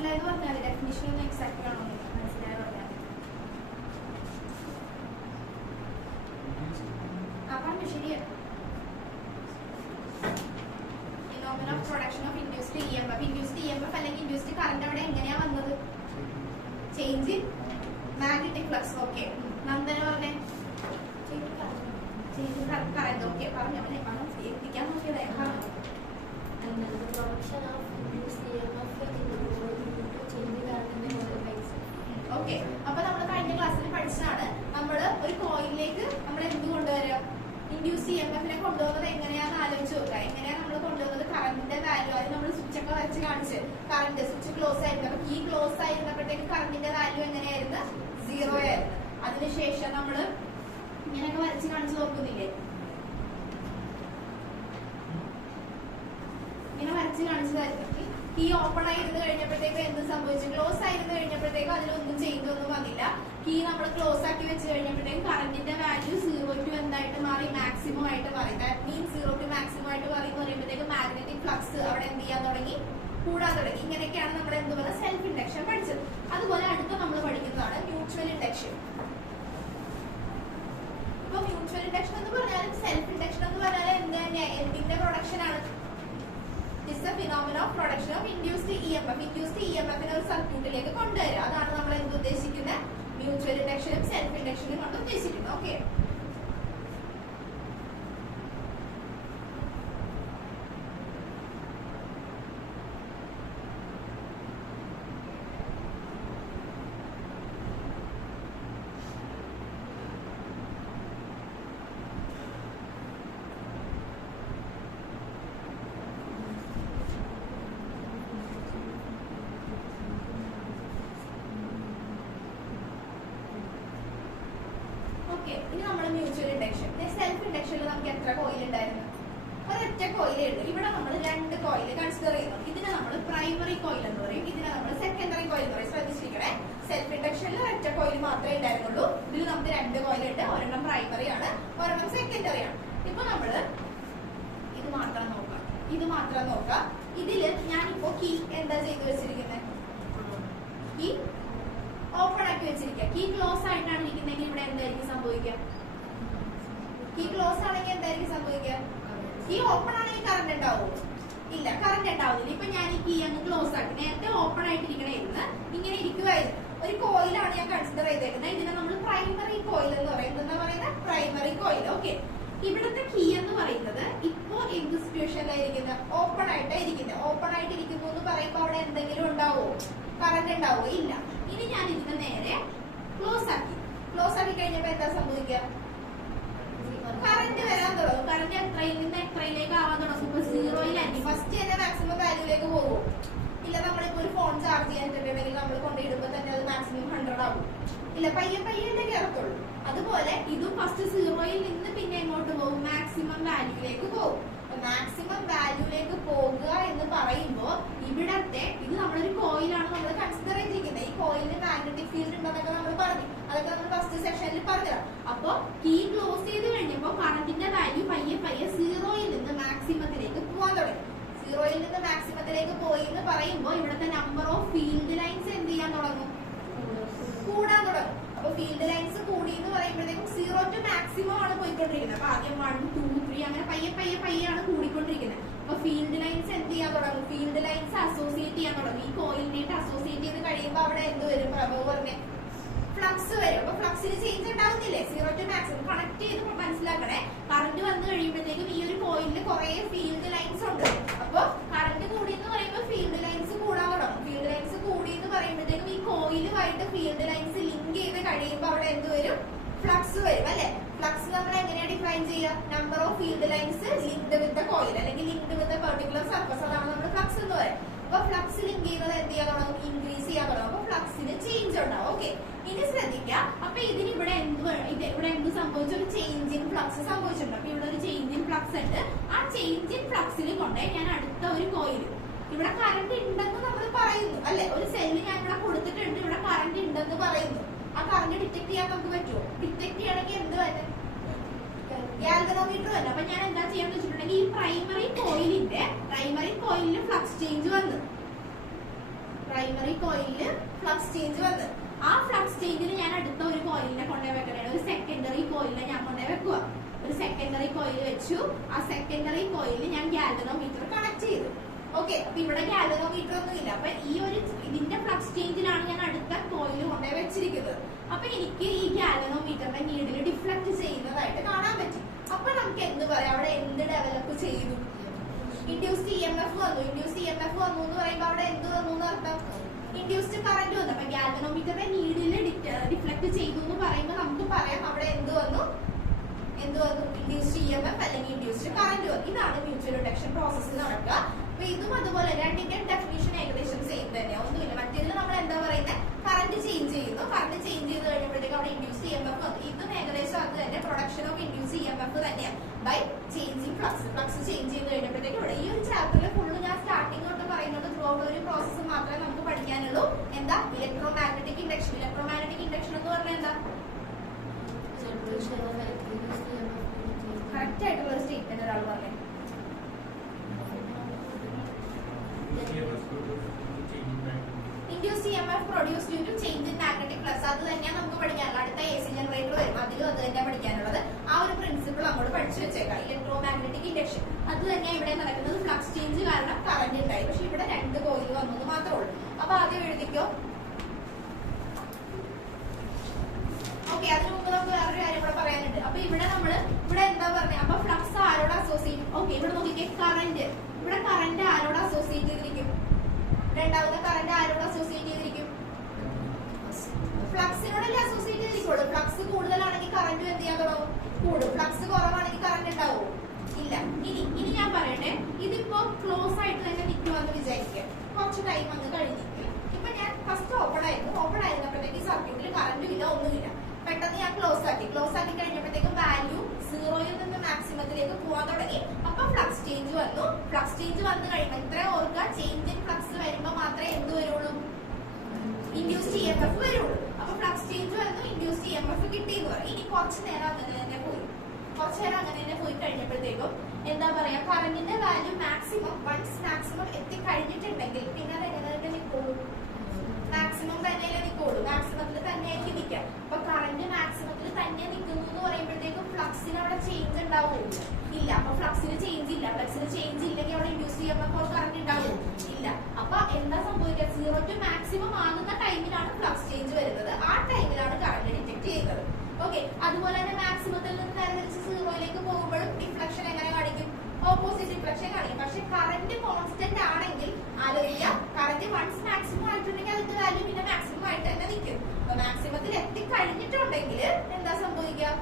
മനസ്സിലായത് പറഞ്ഞാൽ ഡെഫിനിഷൻ ഒന്നും എക്സാക്ട് ആണോ മനസ്സിലായ പറഞ്ഞാൽ പറഞ്ഞു ശരിയാണ്. Phenomena of production of induced EMF. Induced EMF അല്ലെങ്കിൽ ഇൻഡ്യൂസ്ഡ് കറന്റ് അവിടെ എങ്ങനെയാ വന്നത്? Change in magnetic flux. Okay, Nandana പറഞ്ഞേ ചേഞ്ച് കറന്റ്. ഓക്കെ, പറഞ്ഞോ എത്തിക്കാൻ നോക്കിയതേ. ഓക്കെ, അപ്പൊ നമ്മൾ കഴിഞ്ഞ ക്ലാസ്സിൽ പഠിച്ചതാണ്. നമ്മള് ഒരു കോയിലിലേക്ക് നമ്മൾ എന്ത് കൊണ്ടുവരിക? ഇൻഡ്യൂസ് EMF-നെ കൊണ്ടുപോകുന്നത് എങ്ങനെയാന്ന് ആലോചിച്ച് നോക്കുക. എങ്ങനെയാ നമ്മൾ കൊണ്ടുപോകുന്നത്? കറന്റിന്റെ വാല്യൂ, അത് നമ്മൾ സ്വിച്ച് ഒക്കെ വരച്ച് കാണിച്ച്, കറന്റ് സ്വിച്ച് ക്ലോസ് ആയിരുന്നു, അപ്പൊ കീ ക്ലോസ് ആയിരുന്നപ്പോഴത്തേക്ക് കറന്റിന്റെ വാല്യൂ എങ്ങനെയായിരുന്നു? 0 ആയിരുന്നു. അതിനുശേഷം നമ്മള് ഇങ്ങനെയൊക്കെ വരച്ച് കാണിച്ച് നോക്കുന്നില്ലേ? ഇങ്ങനെ വരച്ച് കാണിച്ചതായിരുന്നു. കീ ഓപ്പൺ ആയിരുന്നു കഴിഞ്ഞപ്പോഴത്തേക്ക് എന്ത് സംഭവിച്ചു? ക്ലോസ് ആയിരുന്നു കഴിഞ്ഞപ്പോഴത്തേക്കും അതിലൊന്നും ചെയ്തൊന്നും വന്നില്ല. കീ നമ്മൾ ക്ലോസ് ആക്കി വെച്ച് കഴിഞ്ഞപ്പോഴത്തേക്കും കറന്റിന്റെ വാല്യൂ 0 to എന്തായിട്ട് മാറി? മാക്സിമം ആയിട്ട് മാറി. ദാറ്റ് മീൻസ് 0 to മാക്സിമം ആയിട്ട് മാറി എന്ന് പറയുമ്പോഴത്തേക്ക് മാഗ്നറ്റിക് ഫ്ലക്സ് അവിടെ എന്ത് ചെയ്യാൻ തുടങ്ങി? കൂടാൻ തുടങ്ങി. ഇങ്ങനെയൊക്കെയാണ് നമ്മൾ എന്ത് പറയുക? സെൽഫ് ഇൻഡക്ഷൻ പഠിച്ചത്. അതുപോലെ അടുത്ത നമ്മൾ പഠിക്കുന്നതാണ് മ്യൂച്വൽ ഇൻഡക്ഷൻ. ഇപ്പൊ മ്യൂച്വൽ ഇൻഡക്ഷൻ എന്ന് പറഞ്ഞാലും സെൽഫ് ഇൻഡക്ഷൻ എന്ന് പറഞ്ഞാൽ എന്ത് തന്നെ? എന്തിന്റെ പ്രൊഡക്ഷൻ ആണ്? Is the phenomenon of production of induced EMF. Induced EMF നെ ഒരു സർക്യൂട്ടിലേക്ക് കൊണ്ടുവരിക. അതാണ് നമ്മൾ എന്ത് ഉദ്ദേശിക്കുന്നത്? മ്യൂച്വൽ ഇൻഡക്ഷനും സെൽഫ് ഇൻഡക്ഷനും കൊണ്ട് ഉദ്ദേശിക്കുന്നത്. ഓക്കെ, ഇനി നമ്മൾ മ്യൂച്വൽ ഇൻഡക്ഷൻ. സെൽഫ് ഇൻഡക്ഷനിൽ നമുക്ക് എത്ര കോയിൽ ഉണ്ടായിരുന്നു? ഒരൊറ്റ കോയിലേ ഉള്ളൂ. ഇവിടെ നമ്മൾ 2 കോയിൽ കൺസിഡർ ചെയ്യുന്നു. ഇതിനെ നമ്മൾ പ്രൈമറി കോയിൽ എന്ന് പറയും, ഇതിനെ നമ്മൾ സെക്കൻഡറി കോയിൽ എന്ന് പറയും. ശ്രദ്ധിച്ചിരിക്കണേ, സെൽഫ് ഇൻഡക്ഷനിൽ ഒറ്റ കോയിൽ മാത്രമേ ഉണ്ടായിരുന്നുള്ളൂ. ഇതിൽ നമുക്ക് 2 കോയിൽ ഉണ്ട്. ഒരെണ്ണം പ്രൈമറി ആണ്, ഒരെണ്ണം സെക്കൻഡറി ആണ്. ഇപ്പൊ നമ്മള് ഇത് മാത്രം നോക്കാം. ഇതില് ഞാനിപ്പോ കീ എന്താ ചെയ്ത് വെച്ചിരിക്കുന്നത്? കീ ഓപ്പൺ ആക്കി വെച്ചിരിക്കുക. കീ ക്ലോസ് ആയിട്ടാണ് ഇരിക്കുന്നതെങ്കിൽ ഇവിടെ എന്തായിരിക്കും സംഭവിക്കുക? കീ ക്ലോസ് ആണെങ്കിൽ എന്തായിരിക്കും സംഭവിക്കുക? കീ ഓപ്പൺ ആണെങ്കിൽ കറന്റ് ഉണ്ടാവോ? ഇല്ല, കറന്റ് ഉണ്ടാവുന്നില്ല. ഇപ്പൊ ഞാൻ ഈ കീ അങ്ങ് ക്ലോസ് ആക്കി. നേരത്തെ ഓപ്പൺ ആയിട്ടിരിക്കണേന്ന് ഇങ്ങനെ ഇരിക്കുവായിരുന്നു. ഒരു കോയിലാണ് ഞാൻ കൺസിഡർ ചെയ്തേക്കുന്നത്. ഇതിനെ നമ്മൾ പ്രൈമറി കോയിൽ എന്ന് പറയുന്നത്. എന്താ പറയുന്നത്? Primary coil. ഓക്കെ, ഇവിടുത്തെ കീ എന്ന് പറയുന്നത് ഇപ്പോ എന്ത് സിറ്റുവേഷനിലായിരിക്കുന്നത്? ഓപ്പൺ ആയിട്ടായിരിക്കുന്നത്. ഓപ്പൺ ആയിട്ടിരിക്കുന്നു എന്ന് പറയുമ്പോൾ അവിടെ എന്തെങ്കിലും ഉണ്ടാവോ? കറന്റ് ഉണ്ടാവോ? ഇല്ല. ഇനി ഞാൻ ഇതിനെ നേരെ ക്ലോസ് ആക്കി കഴിഞ്ഞപ്പോ എന്താ സംഭവിക്കുക? കറന്റ് വരാൻ തുടങ്ങും. കറന്റ് എത്രയിൽ നിന്ന് എത്രയിലേക്ക് ആവാൻ തുടങ്ങും? ഇപ്പൊ 0-ലാക്കി ഫസ്റ്റ് തന്നെ മാക്സിമം വാല്യൂലേക്ക് പോകും. ഇല്ല, നമ്മളിപ്പോ ഒരു ഫോൺ ചാർജ് ചെയ്യാനിട്ടുണ്ടെങ്കിൽ നമ്മൾ കൊണ്ടിടുമ്പോ തന്നെ അത് മാക്സിമം 100 ആകും. ഇല്ല, പയ്യെ കയറത്തുള്ളൂ. അതുപോലെ ഇതും ഫസ്റ്റ് 0-ൽ നിന്ന് പിന്നെ എങ്ങോട്ട് പോകും? മാക്സിമം വാല്യൂലേക്ക് പോകും. മാക്സിമം വാല്യൂലേക്ക് പോകുക എന്ന് പറയുമ്പോൾ ഇവിടത്തെ ഇത് നമ്മളൊരു കോയിലാണ് നമ്മൾ കൺസിഡർ ചെയ്തിരിക്കുന്നത്. ഈ കോയിലിന് മാഗ്നറ്റിക് ഫീൽഡ് ഉണ്ടെന്നൊക്കെ നമ്മൾ പറഞ്ഞു. അതൊക്കെ നമ്മൾ ഫസ്റ്റ് സെഷനിൽ പറഞ്ഞതാണ്. അപ്പൊ കീ ക്ലോസ് ചെയ്ത് കഴിഞ്ഞപ്പോൾ കറന്റിന്റെ വാല്യൂ പയ്യെ 0-ൽ നിന്ന് മാക്സിമത്തിലേക്ക് പോകാൻ തുടങ്ങി. 0-ൽ നിന്ന് മാക്സിമത്തിലേക്ക് പോയി എന്ന് പറയുമ്പോൾ ഇവിടുത്തെ നമ്പർ ഓഫ് ഫീൽഡ് ലൈൻസ് എന്ത് ചെയ്യാൻ തുടങ്ങും? കൂടാൻ തുടങ്ങും. അപ്പൊ ഫീൽഡ് ലൈൻസ് കൂടി എന്ന് പറയുമ്പോഴത്തേക്കും 0 to മാക്സിമം ആണ് പോയിക്കൊണ്ടിരിക്കുന്നത്. അപ്പൊ ആദ്യം 1, 2, 3 അങ്ങനെ പയ്യെ ആണ് കൂടിക്കൊണ്ടിരിക്കുന്നത്. അപ്പൊ ഫീൽഡ് ലൈൻസ് എന്ത് ചെയ്യാൻ തുടങ്ങും? ഫീൽഡ് ലൈൻസ് അസോസിയേറ്റ് ചെയ്യാൻ തുടങ്ങും. ഈ കോയിലിനായിട്ട് അസോസിയേറ്റ് ചെയ്ത് കഴിയുമ്പോൾ അവിടെ എന്ത് വരും? പ്രഭവ് പറഞ്ഞേ, ഫ്ലക്സ് വരും. അപ്പൊ ഫ്ലക്സിന് ചേഞ്ച് ഉണ്ടാവുന്നില്ലേ? 0 to മാക്സിമം കണക്ട് ചെയ്ത് മനസ്സിലാക്കണേ. കറന്റ് വന്നു കഴിയുമ്പോഴത്തേക്കും ഈ ഒരു കോയിലിൽ കുറെ ഫീൽഡ് ലൈൻസ് ഉണ്ട്. അപ്പൊ കറന്റ് കൂടി എന്ന് പറയുമ്പോൾ ഫീൽഡ് ലൈൻസ് കൂടാൻ തുടങ്ങും. ഫീൽഡ് ലൈൻസ് കൂടി എന്ന് പറയുമ്പോഴത്തേക്കും ഈ കോയിലുമായിട്ട് ഫീൽഡ് ലൈൻസ് ലിങ്ക് ചെയ്ത് കഴിയുമ്പോൾ അവിടെ എന്ത് വരും? ഫ്ലക്സ് വരും അല്ലെ? ഫ്ലക്സ് നമ്മൾ എങ്ങനെയാ ഡിഫൈൻ ചെയ്യുക? Number of field lines linked with the coil അല്ലെങ്കിൽ linked with a particular surface. അതാണ് നമ്മൾ ഫ്ലക്സ് എന്ന് പറയുന്നത്. അപ്പൊ ഫ്ലക്സ് ലിങ്ക് ചെയ്യുന്നത് എന്ത് ചെയ്യാൻ തുടങ്ങും? ഇൻക്രീസ് ചെയ്യാൻ തുടങ്ങും. അപ്പൊ ഫ്ലക്സിന് ചേഞ്ച് ഉണ്ടാവും. ഓക്കെ, ഇനി ശ്രദ്ധിക്കുക. അപ്പൊ ഇതിന് ഇവിടെ എന്ത് സംഭവിച്ചു? ഒരു ചേഞ്ച് ഇൻ ഫ്ലക്സ് സംഭവിച്ചിട്ടുണ്ട്. അപ്പൊ ഇവിടെ ഒരു ചേഞ്ച് ഇൻ ഫ്ലക്സ് ഉണ്ട്. ആ ചേഞ്ച് ഇൻ ഫ്ലക്സിൽ കൊണ്ടേ ഞാൻ അടുത്ത ഒരു കോയിൽ, ഇവിടെ കറന്റ് ഉണ്ടെന്ന് നമ്മൾ പറയുന്നു അല്ലെ? ഒരു സെല്ല് ഞാൻ ഇവിടെ കൊടുത്തിട്ടുണ്ട്, ഇവിടെ കറന്റ് ഉണ്ടെന്ന് പറയുന്നു. ആ കറന്റ് ഡിറ്റക്ട് ചെയ്യാൻ നമുക്ക് പറ്റുമോ? ഡിറ്റക്ട് ചെയ്യണമെങ്കിൽ എന്ത് വരും? ഗാൽവനോമീറ്റർ വരും. അപ്പൊ ഞാൻ എന്താ ചെയ്യാന്ന് വെച്ചിട്ടുണ്ടെങ്കിൽ ഈ പ്രൈമറി കോയിലിന് ഫ്ലക്സ് ചേഞ്ച് വന്നു. പ്രൈമറി ഫ്ലക്സ് ചേഞ്ച് വന്ന് ആ ഫ്ലക്സ് ചേഞ്ചിൽ ഞാൻ അടുത്ത ഒരു കോയിലിനെ കൊണ്ടുപോയി വെക്കണേ, ഒരു സെക്കൻഡറി കോയിലിനെ ഞാൻ കൊണ്ടുപോയി വെക്കുക. ഒരു സെക്കൻഡറി കോയിൽ വെച്ചു. ആ സെക്കൻഡറി കോയിലിൽ ഞാൻ ഗാൽവനോമീറ്റർ കണക്ട് ചെയ്തു. ഓക്കെ, അപ്പൊ ഇവിടെ ഗാൽവനോമീറ്റർ ഒന്നും ഇല്ല. അപ്പൊ ഈ ഒരു ഇതിന്റെ ഫ്ലക്സ് ചേഞ്ചിലാണ് ഞാൻ അടുത്ത കോയിൽ കൊണ്ടുപോയി വെച്ചിരിക്കുന്നത്. അപ്പൊ എനിക്ക് ഈ ഗാൽവനോമീറ്ററിന്റെ നീഡിൽ ഡിഫ്ലക്ട് ചെയ്യുന്നതായിട്ട് കാണാൻ പറ്റും. അപ്പൊ നമുക്ക് എന്ത് പറയാം, അവിടെ എന്ത് ഡെവലപ്പ് ചെയ്തു? ഇൻഡ്യൂസ്ഡ് EMF വന്നു. ഇൻഡ്യൂസ്ഡ് EMF വന്നു എന്ന് പറയുമ്പോൾ അവിടെ എന്ത് വന്നു എന്ന് അർത്ഥം? ഇൻഡ്യൂസ്ഡ് കറന്റ് വന്നു. അപ്പൊ ഗാൽവനോമീറ്ററിന്റെ നീഡിൽ ഡിഫ്ലക്ട് ചെയ്തു എന്ന് പറയുമ്പോൾ നമുക്ക് പറയാം അവിടെ എന്ത് വന്നു? ഇൻഡ്യൂസ്ഡ് EMF അല്ലെങ്കിൽ ഇൻഡ്യൂസ്ഡ് കറന്റ് വന്നു. ഇതാണ് മ്യൂച്വൽ ഇൻഡക്ഷൻ പ്രോസസ്സിൽ നടക്കുക. അപ്പൊ ഇതും അതുപോലെ രണ്ടിന്റെ ഡെഫിനിഷൻ ഏകദേശം സെയിം തന്നെയാണ്, ഒന്നുമില്ല. മറ്റേതിൽ നമ്മൾ എന്താ പറയുന്നത്, കറന്റ് ചേഞ്ച് ചെയ്യുന്നു. കറന്റ് ചേഞ്ച് ചെയ്ത് കഴിഞ്ഞപ്പോഴത്തേക്ക് അവിടെ ഇൻഡ്യൂസ്ഡ് EMF വന്നു. ഇതും ഏകദേശം അത് തന്നെ, പ്രൊഡക്ഷൻ ഓഫ് ഇൻഡ്യൂസ്ഡ് EMF തന്നെയാണ് by changing flux. Flux change ചെയ്ത് കഴിഞ്ഞപ്പോഴത്തേക്ക് ഇവിടെ ഈ ഒരു ചാപ്റ്ററിൽ ഫുള്ള് ഞാൻ സ്റ്റാർട്ടിംഗ് തൊട്ട് പറയുന്നത് ത്രൂ ഔട്ട് ഒരു പ്രോസസ്സ് മാത്രമേ നമുക്ക് പഠിക്കാനുള്ളൂ. എന്താ? Electro magnetic induction. Electro magnetic induction എന്ന് പറഞ്ഞാൽ എന്താ? കറക്റ്റ് ആയിട്ടുള്ള ഒരു സ്റ്റേറ്റ്മെന്റ് ഒരാൾ പറഞ്ഞു. Induced EMF produced due to change in magnetic flux. അത് തന്നെയാണ് നമുക്ക് പഠിക്കാനുള്ളത്. അടുത്ത AC ജനറേറ്റർ വരും, അതിലും അത് തന്നെ പഠിക്കാനുള്ളത്. ആ ഒരു പ്രിൻസിപ്പിൾ അങ്ങോട്ട് പഠിച്ചു വെച്ചേക്കാം. ഇലക്ട്രോ മാഗ്നറ്റിക് ഇൻഡക്ഷൻ അത് തന്നെയാണ് ഇവിടെ നടക്കുന്നത്. ഫ്ലക്സ് ചേഞ്ച് കാരണം കറന്റ് ഉണ്ടായി, പക്ഷെ ഇവിടെ രണ്ട് കോയിൽ വന്നത് മാത്രമേ ഉള്ളൂ. അപ്പൊ ആദ്യം എഴുതിക്കോ. ഓക്കെ, അതിന് മുമ്പ് നമുക്ക് വേറൊരു കാര്യം കൂടെ പറയാനുണ്ട്. അപ്പൊ ഇവിടെ എന്താ പറഞ്ഞത്? അപ്പൊ ഫ്ലക്സ് ആരോട് അസോസിയേറ്റ്? ഓക്കെ, ഇവിടെ നോക്കിക്കേ, കറന്റ്. ഇവിടെ കറന്റ് ആരോട് അസോസിയേറ്റ് ചെയ്തിരിക്കും? രണ്ടാമത്തെ കറന്റ് ആരോട് അസോസിയേറ്റ് ചെയ്തിരിക്കും? ഫ്ലക്സിനോടല്ലേ അസോസിയേറ്റ് ചെയ്തിരിക്കുള്ളൂ. ഫ്ലക്സ് കൂടുതലാണെങ്കിൽ കറന്റ് എന്ത് ചെയ്യാൻ തുടങ്ങും? കൂടും. ഫ്ലക്സ് കുറവാണെങ്കിൽ കറന്റ് ഉണ്ടാവുമോ? ഇല്ല. ഇനി ഞാൻ പറയട്ടെ, ഇതിപ്പോ ക്ലോസ് ആയിട്ട് തന്നെ നിൽക്കുമെന്ന് വിചാരിക്കുക. കുറച്ച് ടൈം അങ്ങ് കഴിഞ്ഞിട്ട് ഇപ്പൊ ഞാൻ ഫസ്റ്റ് ഓപ്പൺ ആയിരുന്നപ്പോഴത്തേക്ക് സർക്യൂട്ടിൽ കറന്റും ഇല്ല, ഒന്നുമില്ല. പെട്ടെന്ന് ഞാൻ ക്ലോസ് ആക്കി കഴിഞ്ഞപ്പോഴത്തേക്ക് വാല്യൂ സീറോയിൽ നിന്ന് മാക്സിമത്തിലേക്ക് പോകാൻ തുടങ്ങി. അപ്പൊ ഫ്ലക്സ് ചേഞ്ച് വന്നു. ഫ്ലക്സ് ചേഞ്ച് വന്നു കഴിയുമ്പോൾ ഇത്ര ഓർക്കുക, ചേഞ്ച് ഇൻ ഫ്ലക്സ് വരുമ്പോൾ മാത്രമേ എന്ത് വരുള്ളൂ? ഇൻഡ്യൂസ്ഡ് EMF വരുള്ളൂ. അപ്പൊ ഫ്ലക്സ് ചേഞ്ച് വന്നു, ഇൻഡ്യൂസ്ഡ് EMF കിട്ടി എന്ന് പറയും. ഇനി കുറച്ചു നേരം അങ്ങനെ തന്നെ പോയി കഴിഞ്ഞപ്പോഴത്തേക്കും എന്താ പറയാ, കറന്റിന്റെ വാല്യൂ മാക്സിമം എത്തിക്കഴിഞ്ഞിട്ടുണ്ടെങ്കിൽ പിന്നെ അത് എങ്ങനെ തന്നെ നിൽക്കുള്ളൂ? മാക്സിമം തന്നെയല്ലേ നിൽക്കുള്ളൂ. മാക്സിമത്തിൽ തന്നെ ആയിരിക്കും നിൽക്കാം. അപ്പൊ കറന്റ് മാക്സിമത്തിൽ തന്നെ നിൽക്കുന്നു എന്ന് പറയുമ്പോഴത്തേക്കും ഫ്ലക്സിന് അവിടെ ചേഞ്ച് ഉണ്ടാവുമോ? ഇല്ല. അപ്പൊ ഫ്ലക്സിന് ചേഞ്ച് ഇല്ല. ഫ്ലക്സിന് ചേഞ്ച് ഇല്ലെങ്കിൽ അവിടെ ഇൻഡ്യൂസ് ചെയ്യുമ്പോൾ കറന്റ് ഉണ്ടാവുമോ? ഇല്ല. അപ്പൊ എന്താ സംഭവിക്കുക? 0 to മാക്സിമം ആകുന്ന ടൈമിലാണ് ഫ്ലക്സ് ചേഞ്ച് വരുന്നത്. ആ ടൈമിലാണ് കറന്റ് ഡിറ്റക്ട് ചെയ്യുന്നത്. ഓക്കെ, അതുപോലെ തന്നെ മാക്സിമത്തിൽ നിന്ന് നേരെ 0യിലേക്ക് പോകുമ്പോഴും ഡിഫ്ലക്ഷൻ എങ്ങനെ കാണിക്കും? ഓപ്പോസിറ്റ് ഡിഫ്ലക്ഷൻ കാണിക്കും. പക്ഷെ കറന്റ് കോൺസ്റ്റന്റ് ആണെങ്കിൽ ആലോചിക്കുക, കറന്റ് വൺസ് മാക്സിമം ആയിട്ടുണ്ടെങ്കിൽ അതിന്റെ വാല്യൂ പിന്നെ മാക്സിമം ആയിട്ട് തന്നെ നിൽക്കും. അപ്പൊ മാക്സിമത്തിൽ എത്തിക്കഴിഞ്ഞിട്ടുണ്ടെങ്കിൽ എന്താ സംഭവിക്കുക?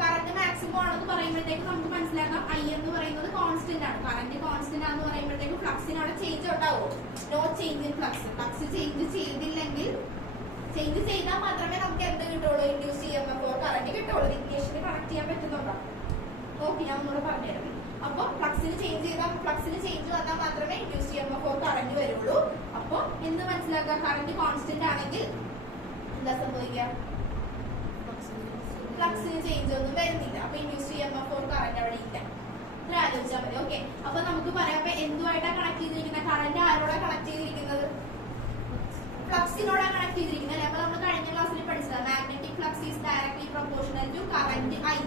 കറന്റ് മാക്സിമം ആണെന്ന് പറയുമ്പോഴത്തേക്ക് നമുക്ക് മനസ്സിലാക്കാം I എന്ന് പറയുന്നത് കോൺസ്റ്റന്റ് ആണ്. കറന്റ് കോൺസ്റ്റന്റ് ആണെന്ന് പറയുമ്പോഴത്തേക്ക് ഫ്ലക്സിന് അവിടെ ചേഞ്ച് ഉണ്ടാവുമോ? No change in flux. Flux change ചെയ്തില്ലെങ്കിൽ, ചേഞ്ച് ചെയ്താൽ മാത്രമേ നമുക്ക് എന്ത് കിട്ടുള്ളൂ? ഇൻഡ്യൂസ് EMF കറന്റ് കിട്ടുള്ളൂ. ഇക്വേഷന് കണക്ട് ചെയ്യാൻ പറ്റുന്നുണ്ടോ? ഓക്കെ, ഞാൻ ഒന്നുകൂടെ പറഞ്ഞുതരാം. അപ്പൊ ഫ്ലക്സിന് ചേഞ്ച് വന്നാൽ മാത്രമേ ഇൻഡ്യൂസ് EMF കറന്റ് വരുള്ളൂ. അപ്പൊ എന്ത് മനസ്സിലാക്കുക? കറന്റ് കോൺസ്റ്റന്റ് ആണെങ്കിൽ എന്താ സംഭവിക്കുക? ഫ്ലക്സിന് ചേഞ്ച് ഒന്നും വരുന്നില്ല. അപ്പൊ ഇൻഡ്യൂസ് EMF കറന്റ് അവിടെ ഇല്ല. ഇത്ര ആലോചിച്ചാൽ മതി. ഓക്കെ, അപ്പൊ നമുക്ക് പറയാം, അപ്പൊ എന്തുമായിട്ടാണ് കണക്ട് ചെയ്തിരിക്കുന്നത്? കറന്റ് ആരോടാ കണക്ട് ചെയ്തിരിക്കുന്നത്? ഫ്ലക്സിനോടാണ് കണക്ട് ചെയ്തിരിക്കുന്നത്. അപ്പൊ നമ്മൾ കഴിഞ്ഞ ക്ലാസ്സിൽ പഠിച്ചത് magnetic flux is directly proportional to current I.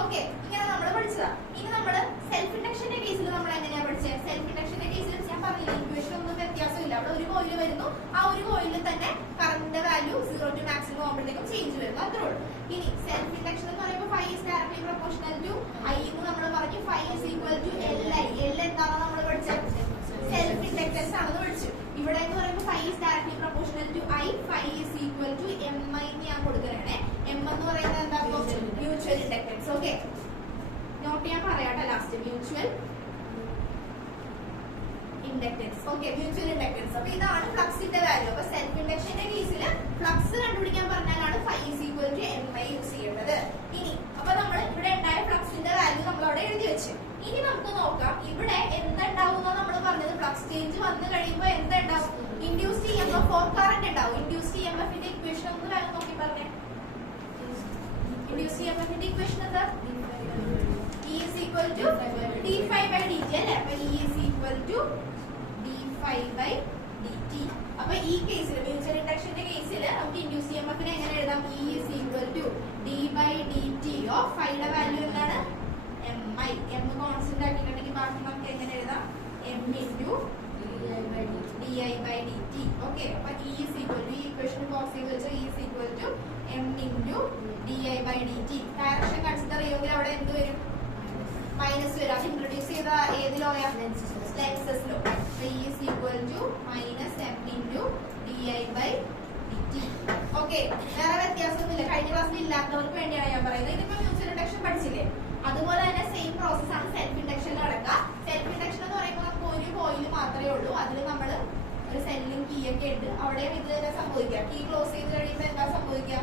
Okay, ഇങ്ങനെ നമ്മൾ പഠിച്ചതാ. ഇനി നമ്മള് സെൽഫ് ഇൻഡക്ഷന്റെ കേസിൽ നമ്മൾ എങ്ങനെയാ പഠിച്ചത്? സെൽഫ് ഇൻഡക്ഷന്റെ കേസിൽ ഞാൻ പറഞ്ഞില്ല, ഇക്വേഷൻ ഒന്നും വ്യത്യാസമില്ല. അവിടെ ഒരു കോയിൽ വരുന്നു, ആ ഒരു കോയിലിൽ തന്നെ കറന്റിന്റെ വാല്യൂ 0 to മാക്സിമം ആകുമ്പോഴത്തേക്കും ചേഞ്ച് വരുന്നു, അത്രേ ഉള്ളൂ. ഇനി സെൽഫ് ഇൻഡക്ഷൻ എന്ന് പറയുമ്പോൾ Phi is directly proportional to I എന്ന് നമ്മൾ പറഞ്ഞു. Phi is equal to Li. L എന്താണെന്ന് നമ്മൾ പഠിച്ചത്? സെൽഫ് ഇൻഡക്റ്റൻസ് ആണെന്ന് പഠിച്ചു. ഇവിടെ എന്ന് പറയുമ്പോൾ Phi is directly proportional to I. Phi is equal to Mi എന്ന് ഞാൻ കൊടുക്കുകയാണ്. M എന്ന് പറയുന്നത് എന്താ? Mutual inductance. ഓക്കെ, നോട്ട് ചെയ്യാൻ പറയാട്ടെ last. Mutual inductance. Okay, mutual inductance. അപ്പൊ ഇതാണ് ഫ്ലക്സിന്റെ വാല്യൂ. അപ്പൊ സെൽഫ് ഇൻഡക്ഷന്റെ കേസിൽ ഫ്ലക്സ് കണ്ടുപിടിക്കാൻ പറഞ്ഞാലാണ് Phi is equal to Mi use ചെയ്യേണ്ടത്. ഇനി അപ്പൊ നമ്മൾ ഇവിടെ ഉണ്ടായ ഫ്ലക്സിന്റെ വാല്യൂ നമ്മൾ അവിടെ എഴുതി വെച്ചു. ഇനി നമുക്ക് നോക്കാം ഇവിടെ എന്തുണ്ടാവുന്ന നമ്മൾ പറഞ്ഞത്. ഫ്ലക്സ് ചേഞ്ച് വന്നു കഴിയുമ്പോൾ എന്തുണ്ടാവും? ഇൻഡ്യൂസ്ഡ് EMF കറന്റ് ഉണ്ടാവും. ഇൻഡ്യൂസ്ഡ് EMFന്റെ ഇക്വേഷൻ ഒന്ന് വേണം നോക്കി പറഞ്ഞേ. ഇൻഡ്യൂസ്ഡ് EMFന്റെ ഇക്വേഷൻ എന്താ? E is equal to d phi by dt അല്ലേ? അപ്പൊ E is equal to d phi by dt. അപ്പൊ ഈ കേസിൽ മ്യൂച്വൽ ഇൻഡക്ഷന്റെ കേസിൽ നമുക്ക് ഇൻഡ്യൂസ് ഇഎംഎഫിനെ എങ്ങനെ എഴുതാം? E is equal to d/dt of ഫൈയുടെ വാല്യൂ എന്താണ്? mi. m കോൺസ്റ്റന്റ് ആക്കിയിട്ടുണ്ടെങ്കിൽ ബാക്കി നമുക്ക് എങ്ങനെ എഴുതാം? m into di/dt. ഓക്കെ, അപ്പൊ E is equal to ഈ ഇക്വേഷൻ ബോക്സ് ചെയ്ത് വെച്ചാൽ E is equal to m into di/dt. Direction consider ചെയ്യുമെങ്കിൽ അവിടെ എന്ത് വരും? മൈനസ് വരും. അത് ഇൻട്രൊഡ്യൂസ് ചെയ്ത ഏത് ലോയാ? Lenz's law. E is equal to minus m into di/dt. Okay, വേറെ വ്യത്യാസമൊന്നുമില്ല. കഴിഞ്ഞ ക്ലാസ്സിൽ ഇല്ലാത്തവർക്ക് വേണ്ടിയാണ് ഞാൻ പറയുന്നത്. ഇതിപ്പോ മ്യൂച്വൽ ഇൻഡക്ഷൻ പഠിച്ചില്ലേ? അതുപോലെ തന്നെ സെയിം പ്രോസസ് ആണ് സെൽഫ് ഇൻഡക്ഷനിൽ നടക്കുക. സെൽഫ് ഇൻഡക്ഷൻ എന്ന് പറയുമ്പോൾ നമുക്ക് ഒരു കോയിൽ മാത്രമേ ഉള്ളൂ. അതിൽ നമ്മൾ ഒരു സെല്ലും കീ ഒക്കെ ഉണ്ട്. അവിടെയും ഇത് തന്നെ സംഭവിക്കുക. കീ ക്ലോസ് ചെയ്ത് കഴിയുമ്പോൾ എന്താ സംഭവിക്കുക?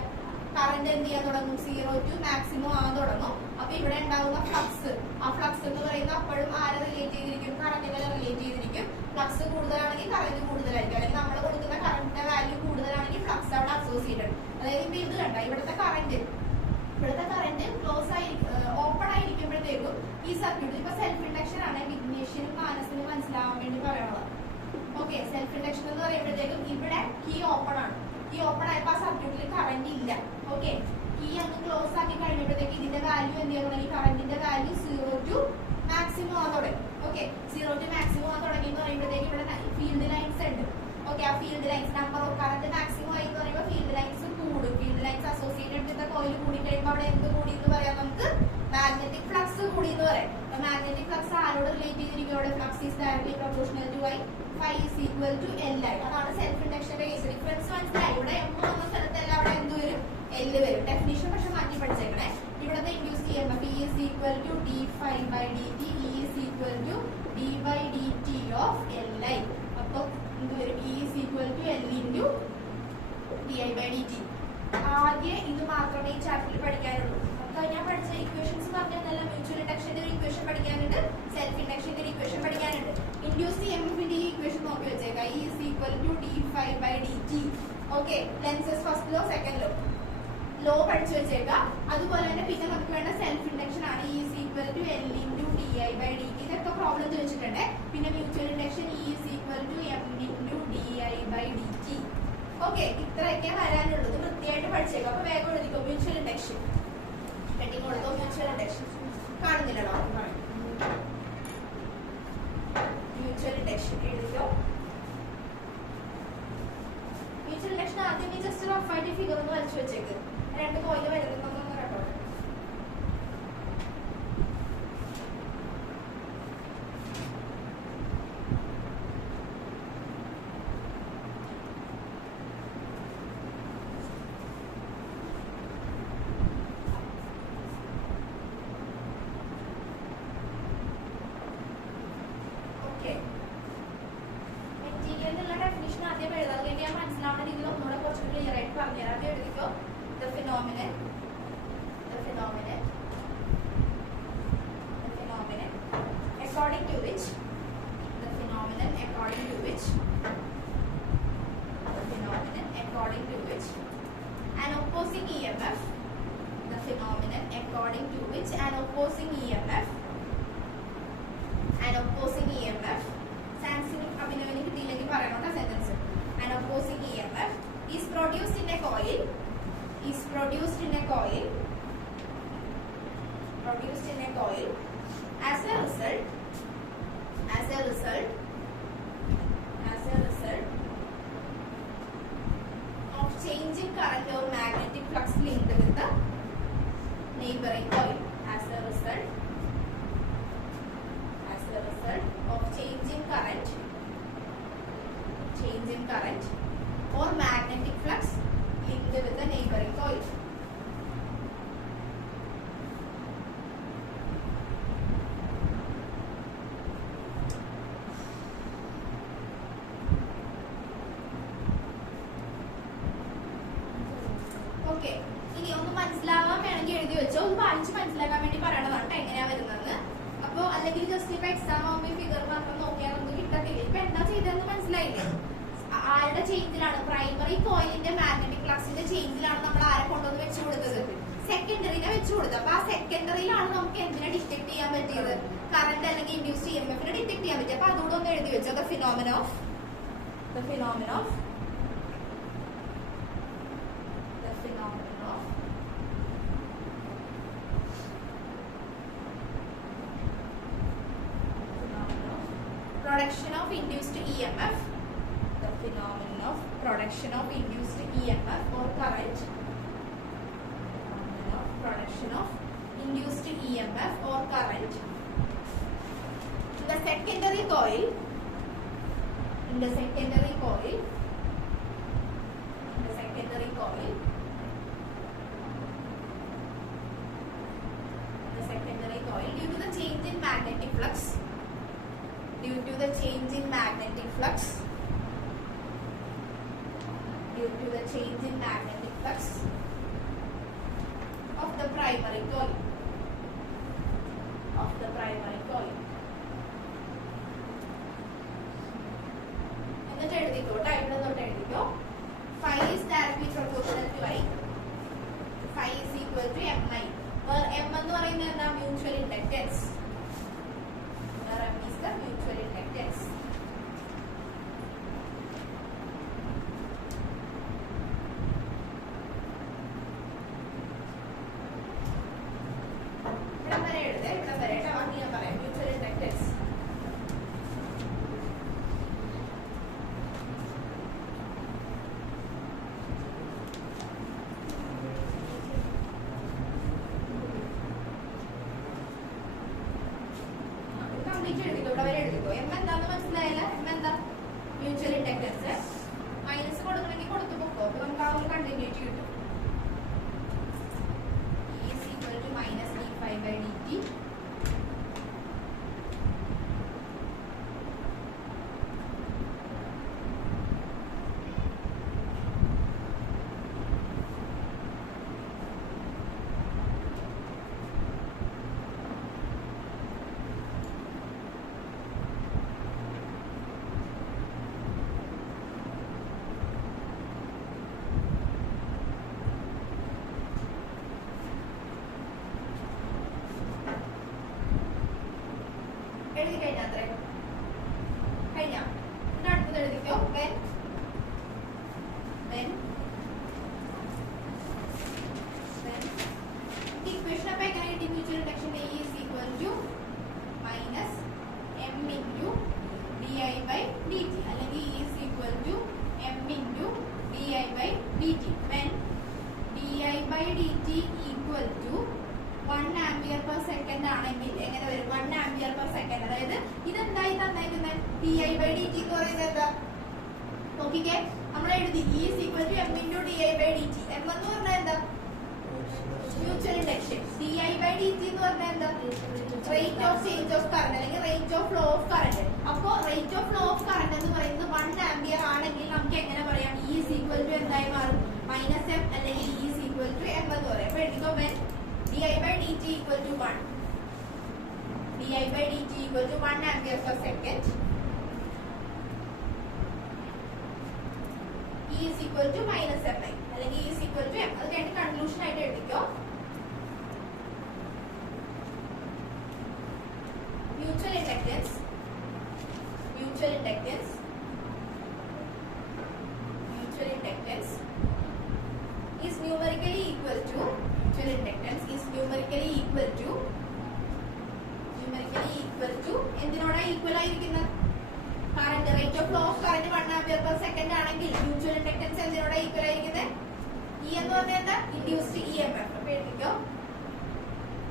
കറന്റ് എന്ത് ചെയ്യാൻ തുടങ്ങും? 0 to മാക്സിമം ആകാൻ തുടങ്ങും. അപ്പൊ ഇവിടെ ഉണ്ടാകുന്ന ഫ്ലക്സ്, ആ ഫ്ലക്സ് എന്ന് പറയുന്നത് അപ്പോഴും ആരെ റിലേറ്റ് ചെയ്തിരിക്കും? കറന്റിനെ റിലേറ്റ് ചെയ്തിരിക്കും. ഫ്ലക്സ് കൂടുതലാണെങ്കിൽ കറന്റ് കൂടുതലായിരിക്കും. അല്ലെങ്കിൽ നമ്മൾ കൊടുക്കുന്ന കറന്റിന്റെ വാല്യൂ കൂടുതലാണെങ്കിൽ ഫ്ലക്സ് അവിടെ അസോസിയേറ്റഡ്. അതായത് ഇപ്പൊ ഇത് കണ്ട ഇവിടുത്തെ കറന്റ് ക്ലോസ് ആയി ഓപ്പൺ ആയിരിക്കുമ്പോഴത്തേക്കും ഈ സർക്യൂട്ടിൽ ഇപ്പൊ സെൽഫ് ഇൻഡക്ഷൻ ആണ്. വിഘ്നേഷിനും മാനസിനും മനസ്സിലാവാൻ വേണ്ടി പറയണത്. ഓക്കെ, സെൽഫ് ഇൻഡക്ഷൻ എന്ന് പറയുമ്പോഴത്തേക്കും ഇവിടെ കീ ഓപ്പൺ ആണ്. കീ ഓപ്പൺ ആയപ്പോൾ ആ സർക്യൂട്ടിൽ കറന്റ് ഇല്ല. ഓക്കെ, കീ അങ്ങ് ക്ലോസ് ആക്കി കഴിഞ്ഞപ്പോഴത്തേക്ക് ഇതിന്റെ വാല്യൂ എന്ത് ചെയ്യാൻ തുടങ്ങി? കറന്റിന്റെ വാല്യൂ 0 to മാക്സിമം ആകാൻ തുടങ്ങി. ഓക്കെ, 0 to മാക്സിമം ആകാൻ തുടങ്ങി എന്ന് പറയുമ്പോഴത്തേക്ക് ഇവിടെ ഫീൽഡ് ലൈൻസ് ഉണ്ട്. ഓക്കെ, ആ field lines number of current maximum ആയി എന്ന് പറയുമ്പോൾ ഫീൽഡ് ലൈൻസ് കൂടും. Field lines associated with coil കൂടി കഴിയുമ്പോൾ അവിടെ എന്ത് കൂടി എന്ന് പറയാം? നമുക്ക് മാഗ്നറ്റിക് ഫ്ലക്സ് കൂടി എന്ന് പറയാം. മാഗ്നറ്റിക് ഫ്ലക്സ് ആരോട് റിലേറ്റ് ചെയ്തിരിക്കും? അവിടെ flux is directly proportional to I. Phi is equal to Li. അതാണ് സെൽഫ് ഇൻഡക്ഷന്റെ കേസ്. ഡിഫറൻസ് മനസ്സിലായി? ഇവിടെ m എന്ന സ്ഥലത്തല്ല അവിടെ എന്ത് വരും? L വരും. ഡെഫിനിഷൻ പക്ഷെ മാറ്റി പഠിച്ചേക്കണേ. ഇവിടുത്തെ induce EMF E is equal to d/dt. E is equal to d/dt of Li. അപ്പൊ എന്ത് വരും? E is equal to L into di/dt. ആദ്യം ഇത് മാത്രമേ ഈ ചാപ്റ്ററിൽ പഠിക്കാനുള്ളൂ. ഞാൻ പഠിച്ച ഇക്വേഷൻസ് പറഞ്ഞാൽ മ്യൂച്വൽ ഇൻഡക്ഷന്റെ ഒരു ഇക്വേഷൻ പഠിക്കാനുണ്ട്, സെൽഫ് ഇൻഡക്ഷന്റെ ഒരു ഇക്വേഷൻ പഠിക്കാനുണ്ട്. ഇൻഡ്യൂസ് ഇഎംഎഫിന്റെ ഈ ഇക്വേഷൻ നോക്കി വെച്ചേക്കാം. E is equal to d/dt. Okay, Lenz's first law second law പഠിച്ചു വെച്ചേക്കാം. അതുപോലെ തന്നെ പിന്നെ നമുക്ക് വേണ്ട സെൽഫ് ഇൻഡക്ഷൻ ആണ്. E is equal to L into di/dt. ഇതൊക്കെ പ്രോബ്ലം ചോദിച്ചിട്ടുണ്ട്. പിന്നെ mutual induction E is equal to m into di/dt. Okay, ഇത്രയൊക്കെ വരാനുള്ളത് വൃത്തിയായിട്ട് പഠിച്ചേക്കാം. അപ്പൊ വേഗം എഴുതിക്കോ. മ്യൂച്വൽ ഇൻഡക്ഷൻ ഹെഡിങ് കൊടുത്തോ. മ്യൂച്വൽ ഇൻഡക്ഷൻ കാണുന്നില്ലടോ? മ്യൂച്വൽ ഇൻഡക്ഷൻ എഴുതിക്കോ. മ്യൂച്വൽ ഇൻഡക്ഷൻ ആദ്യം നീ ജസ്റ്റ് റഫായിട്ട് ഫിഗർ ഒന്ന് വരച്ചു വെച്ചേക്ക്. രണ്ട് കോയിൽ വരുന്നൊന്നും കേട്ടോ. പ്രൈമറി കോയിലിന്റെ മാഗ്നറ്റിക് ഫ്ലക്സിന്റെ ചേഞ്ചിലാണ് നമ്മൾ ആരെ കൊണ്ടുവന്ന് വെച്ചു കൊടുത്തത്? സെക്കൻഡറിനെ വെച്ചു കൊടുത്തത്. അപ്പൊ ആ സെക്കൻഡറിയിലാണ് നമുക്ക് എന്തിനെ ഡിറ്റക്ട് ചെയ്യാൻ പറ്റിയത്? കറന്റ് അല്ലെങ്കിൽ ഇൻഡ്യൂസ് ഇഎംഎഫിനെ ഡിറ്റക്ട് ചെയ്യാൻ പറ്റിയത്. അപ്പൊ അതുകൂടെ ഒന്ന് എഴുതി വെച്ചോ. The phenomena of the phenomenon of production of induced EMF, the phenomenon of production of induced EMF or current, production of induced EMF or current in the secondary coil, in the secondary coil, in the secondary coil, in the secondary coil due to the change in magnetic flux, due to the change in magnetic flux, due to the change in magnetic flux of the primary coil, of the primary coil. എന്നിട്ട് എഴുതിക്കോ ഇവിടെ തൊട്ട് എഴുതിക്കോ phi is directly proportional to I, phi is equal to mi, where m എന്ന് പറയുന്നത് എന്താ mutual inductance, where m is the mutual inductance. ഇവിടെ വരെ എഴുതേ, ഇവിടെ വരെ ബാക്കി ഞാൻ പറയാം. mutual inductance ഇവിടെ വരെ എഴുതിക്കോ. എം എന്താന്ന് മനസ്സിലായില്ല? എം എന്താ? Mutual inductance. മൈനസ് കൊടുക്കണമെങ്കിൽ കൊടുത്തു പോക്കോ, അപ്പൊ നമുക്ക് ആ ഒരു കണ്ടിന്യൂറ്റി കിട്ടും. E is equal to minus d phi by dt. എഴുതി കഴിഞ്ഞാ അത്രേ കഴിഞ്ഞ. അടുത്തത് എഴുതിക്കോ. ഇക്വേഷൻ അപ്പൊ എങ്ങനെ കിട്ടി? Mutual induction E is equal to minus m into di by dt, അല്ലെങ്കിൽ E is equal to m into di by dt when di by dt equal to 1 ampere per second ആണെങ്കിൽ എങ്ങനെ വരും? 1 ampere per second. അതായത് ഇതെന്തായി തന്നേക്കുന്നത്? di by dt എന്ന് പറയുന്നത് എന്താ നോക്കിക്കേ. നമ്മൾ എഴുതി E is equal to m into di by dt. m എന്ന് പറഞ്ഞാൽ എന്താ? Mutual induction. di by dt എന്ന് പറഞ്ഞാൽ എന്താ? Rate of change of current അല്ലെങ്കിൽ rate of flow of current. അപ്പോൾ rate of flow of current എന്ന് പറയുന്നത് 1 ആംപിയർ ആണെങ്കിൽ നമുക്ക് എങ്ങനെ പറയാം? E is equal to എന്തായി മാറും? മൈനസ് m അല്ലെങ്കിൽ E is equal to m എന്ന് പറയാം. അപ്പൊ എഴുതിക്കോ. di by dt equal to 1, di by dt equal to 1 ampere per second, E is equal to minus mi അല്ലെങ്കിൽ E is equal to m. അത് കഴിഞ്ഞ് conclusion ആയിട്ട് എഴുതിക്കോ. mutual inductance, mutual inductance, mutual inductance is numerically equal to, mutual inductance is numerically equal to എന്തിനോടാ equal ആയിരിക്കുന്നത്? Current rate of flow of current 1 ampere per second ആണെങ്കിൽ mutual inductance എന്തിനോടാ equal ആയിരിക്കുന്നത്? E എന്ന് പറഞ്ഞാൽ എന്താ? Induced EMF. അപ്പൊ എഴുതിക്കോ.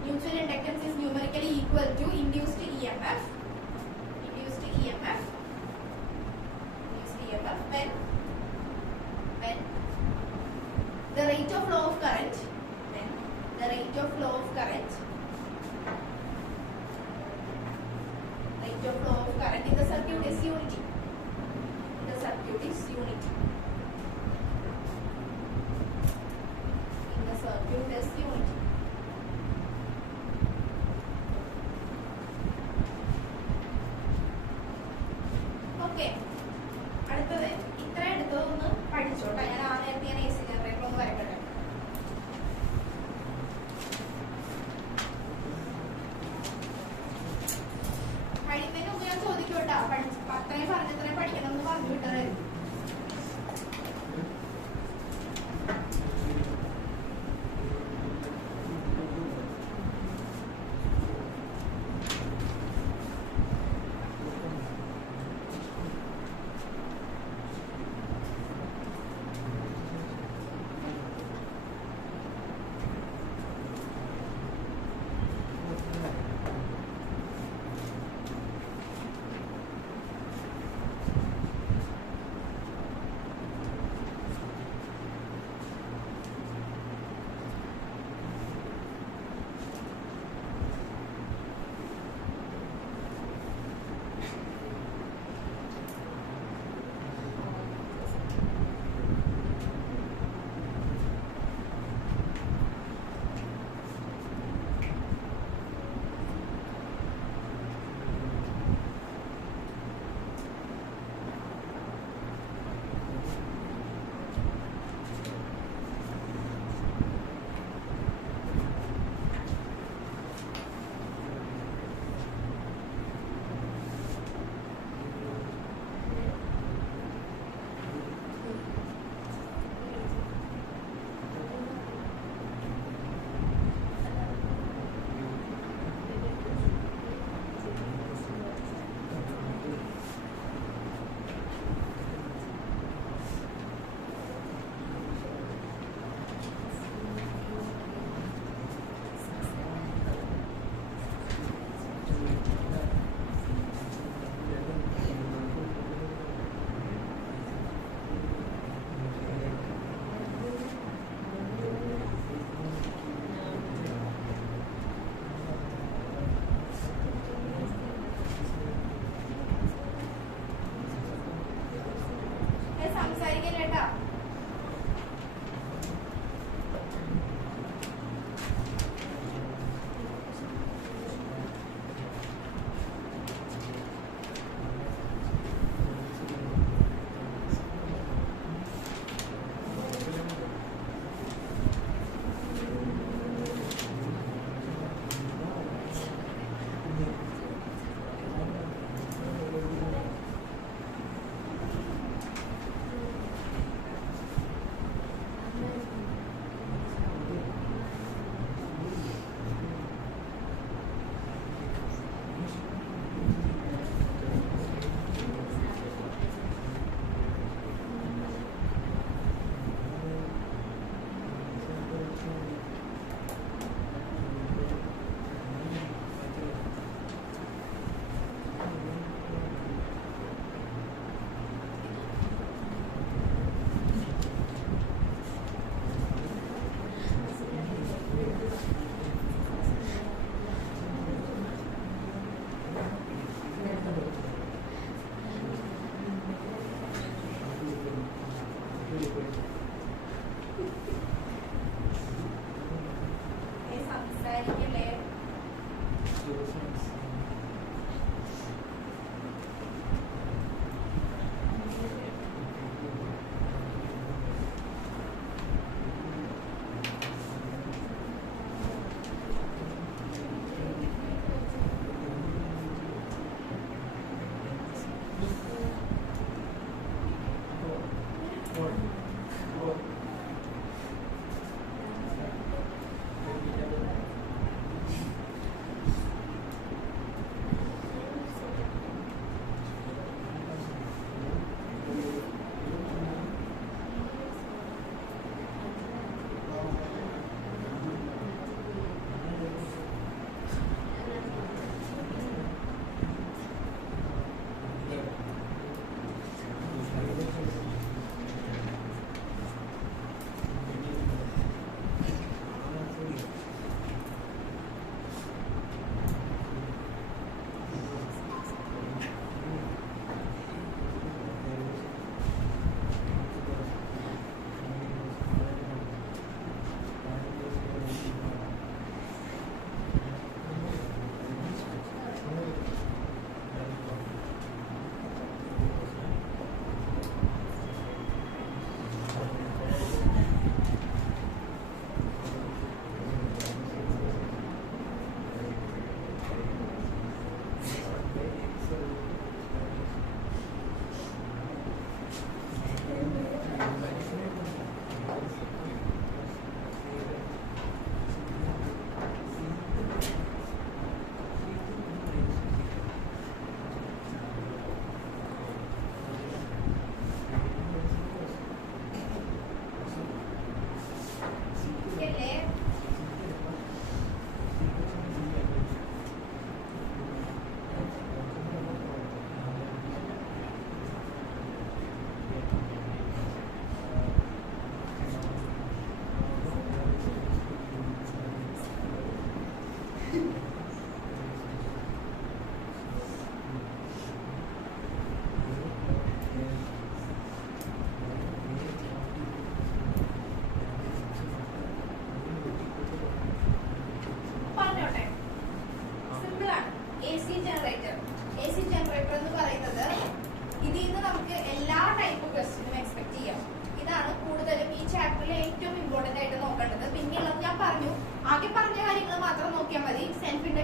Mutual inductance is numerically equal to induced EMF, induced EMF, induced EMF when the rate of flow of current, when the rate of flow of current, rate of flow of current in the circuit is unity, in the circuit is unity, in the circuit is unity. Okay, അടുത്തത് ഇത്ര എടുത്തതൊന്ന് പഠിച്ചോട്ടെ. ഞാൻ ആ നേരത്തെ ഞാൻ AC generator ഒന്ന് വരക്കട്ടെ. പഠിക്കുന്നതിന് മുമ്പ് ഞാൻ ചോദിക്കോട്ടാ, അത്രയും പറഞ്ഞത്രയും പഠിക്കണം എന്ന് പറഞ്ഞു വിട്ടതായിരുന്നു.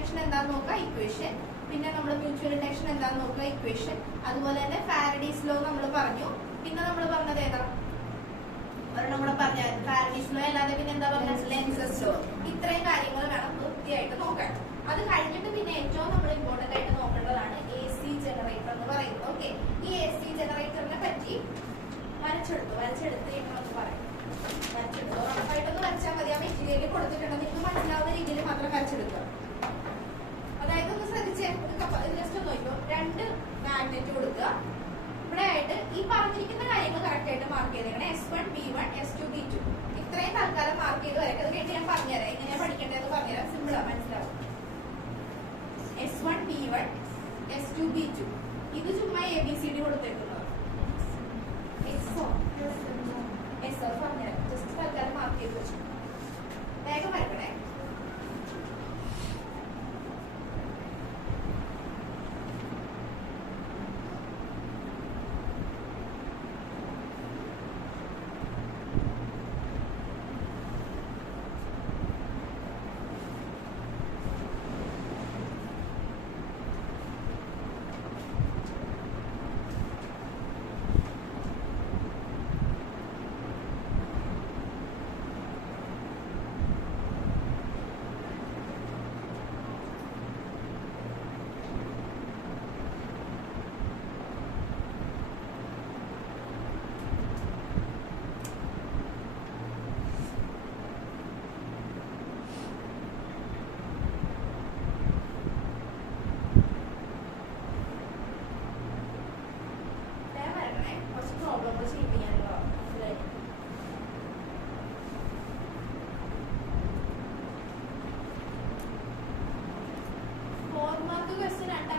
ഇൻഡക്ഷൻ എന്താന്ന് നോക്കാം, ഇക്വേഷൻ. പിന്നെ നമ്മൾ മ്യൂച്വൽ ഇൻഡക്ഷൻ എന്താന്ന് നോക്കാം, ഇക്വേഷൻ. അതുപോലെ തന്നെ ഫാരഡീസ് ലോ നമ്മൾ പറഞ്ഞു. പിന്നെ നമ്മൾ പറഞ്ഞത് ഏതാ, ഒരെണ്ണം കൂടെ പറഞ്ഞാൽ ഫാരഡീസ് ലോ അല്ലാതെ പിന്നെ എന്താ പറഞ്ഞത്, ലെൻസസ് ലോ. ഇത്രയും കാര്യങ്ങൾ വേണം വൃത്തിയായിട്ട് നോക്കാൻ. അത് കഴിഞ്ഞിട്ട് പിന്നെ ഏറ്റവും നമ്മൾ ഇമ്പോർട്ടന്റ് ആയിട്ട് നോക്കേണ്ടതാണ് AC ജനറേറ്റർ എന്ന് പറയുന്നത്. ഓക്കെ, ഈ AC ജനറേറ്ററിനെ പറ്റി വരച്ചെടുത്ത് നമുക്ക് പറയാം. വരച്ചെടുത്തു ഉറപ്പായിട്ടൊന്ന് വരച്ചാൽ മതി. ആ മെറ്റീരിയൽ കൊടുത്തിട്ടുണ്ട്, നിങ്ങൾക്ക് മനസ്സിലാവുന്ന രീതിയിൽ മാത്രം വരച്ചെടുക്കുക. അതായത് ഒന്ന് ശ്രദ്ധിച്ചേ, ജസ്റ്റ് ഒന്ന് നോക്കിയോ, 2 മാഗ്നറ്റ് കൊടുക്കുക. ഇവിടെ ആയിട്ട് ഈ പറഞ്ഞിരിക്കുന്ന കാര്യങ്ങൾ കറക്റ്റ് ആയിട്ട് മാർക്ക് ചെയ്തേക്കണം. S1 B1 S2 B2 ഇത്രയും തൽക്കാലം മാർക്ക് ചെയ്ത് വരയ്ക്കുക. അത് കഴിഞ്ഞ് ഞാൻ പറഞ്ഞുതരാം എങ്ങനെയാ പഠിക്കേണ്ടതെന്ന് പറഞ്ഞുതരാം. സിമ്പിളാ, മനസ്സിലാവും. S1 B1 S2 B2 ഇത് ചുമ്മാ ABCD കൊടുത്തേക്കുന്നത്. പറഞ്ഞുതരാം, ജസ്റ്റ് തൽക്കാലം മാർക്ക് ചെയ്ത് വെച്ചു. വേഗം വരക്കണേ.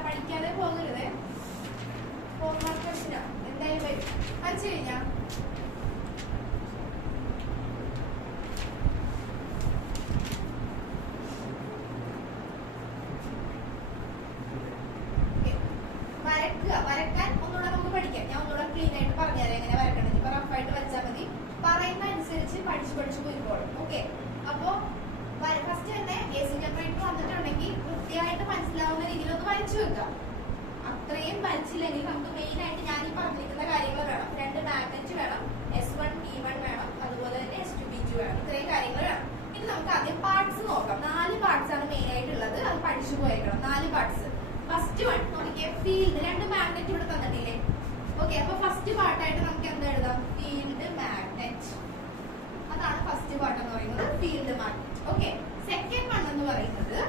പഠിക്കാതെ പോകരുത്. 4 മാർക്ക് ക്വസ്റ്റ്യനാ എന്തായാലും വരും. വരച്ചു കഴിഞ്ഞാ വരക്കാൻ ഒന്നുകൂടെ നമുക്ക് പഠിക്കാം. ഞാൻ ഒന്നുകൂടെ ക്ലീൻ ആയിട്ട് പറഞ്ഞുതരാം എങ്ങനെ വരക്കണം. ഇപ്പൊ റഫായിട്ട് വരച്ചാൽ മതി. പറയുന്ന അനുസരിച്ച് പഠിച്ചു പോയിക്കോളും. ഓക്കെ, അപ്പൊ ഫസ്റ്റ് തന്നെ AC ജനറേറ്റർ വന്നിട്ടുണ്ടെങ്കിൽ വൃത്തിയായിട്ട് മനസ്സിലാവുന്ന രീതിയിൽ ഒന്ന് വരച്ചു വെക്കാം. അത്രയും വരച്ചില്ലെങ്കിൽ നമുക്ക് മെയിൻ ആയിട്ട് ഞാൻ ഈ പറഞ്ഞിരിക്കുന്ന കാര്യങ്ങൾ വേണം. 2 മാഗ്നറ്റ് വേണം, S1 B1 വേണം, അതുപോലെ തന്നെ S2 B2 വേണം. ഇത്രയും കാര്യങ്ങൾ വേണം. ഇനി നമുക്ക് ആദ്യം പാർട്സ് നോക്കാം. 4 പാർട്സ് ആണ് മെയിൻ ആയിട്ടുള്ളത്. അത് പഠിച്ചു പോയേക്കണം. 4 പാർട്സ്. ഫസ്റ്റ് വൺ നോക്കിയേ, ഫീൽഡ്. 2 മാഗ്നറ്റ് ഇവിടെ തന്നിട്ടില്ലേ? ഓക്കെ, അപ്പൊ ഫസ്റ്റ് പാർട്ടായിട്ട് നമുക്ക് എന്താ എഴുതാം, ഫീൽഡ് മാഗ്നറ്റ്. അതാണ് ഫസ്റ്റ് പാർട്ട് എന്ന് പറയുന്നത്, field magnet. Okay, second one എന്ന് പറയുന്നത്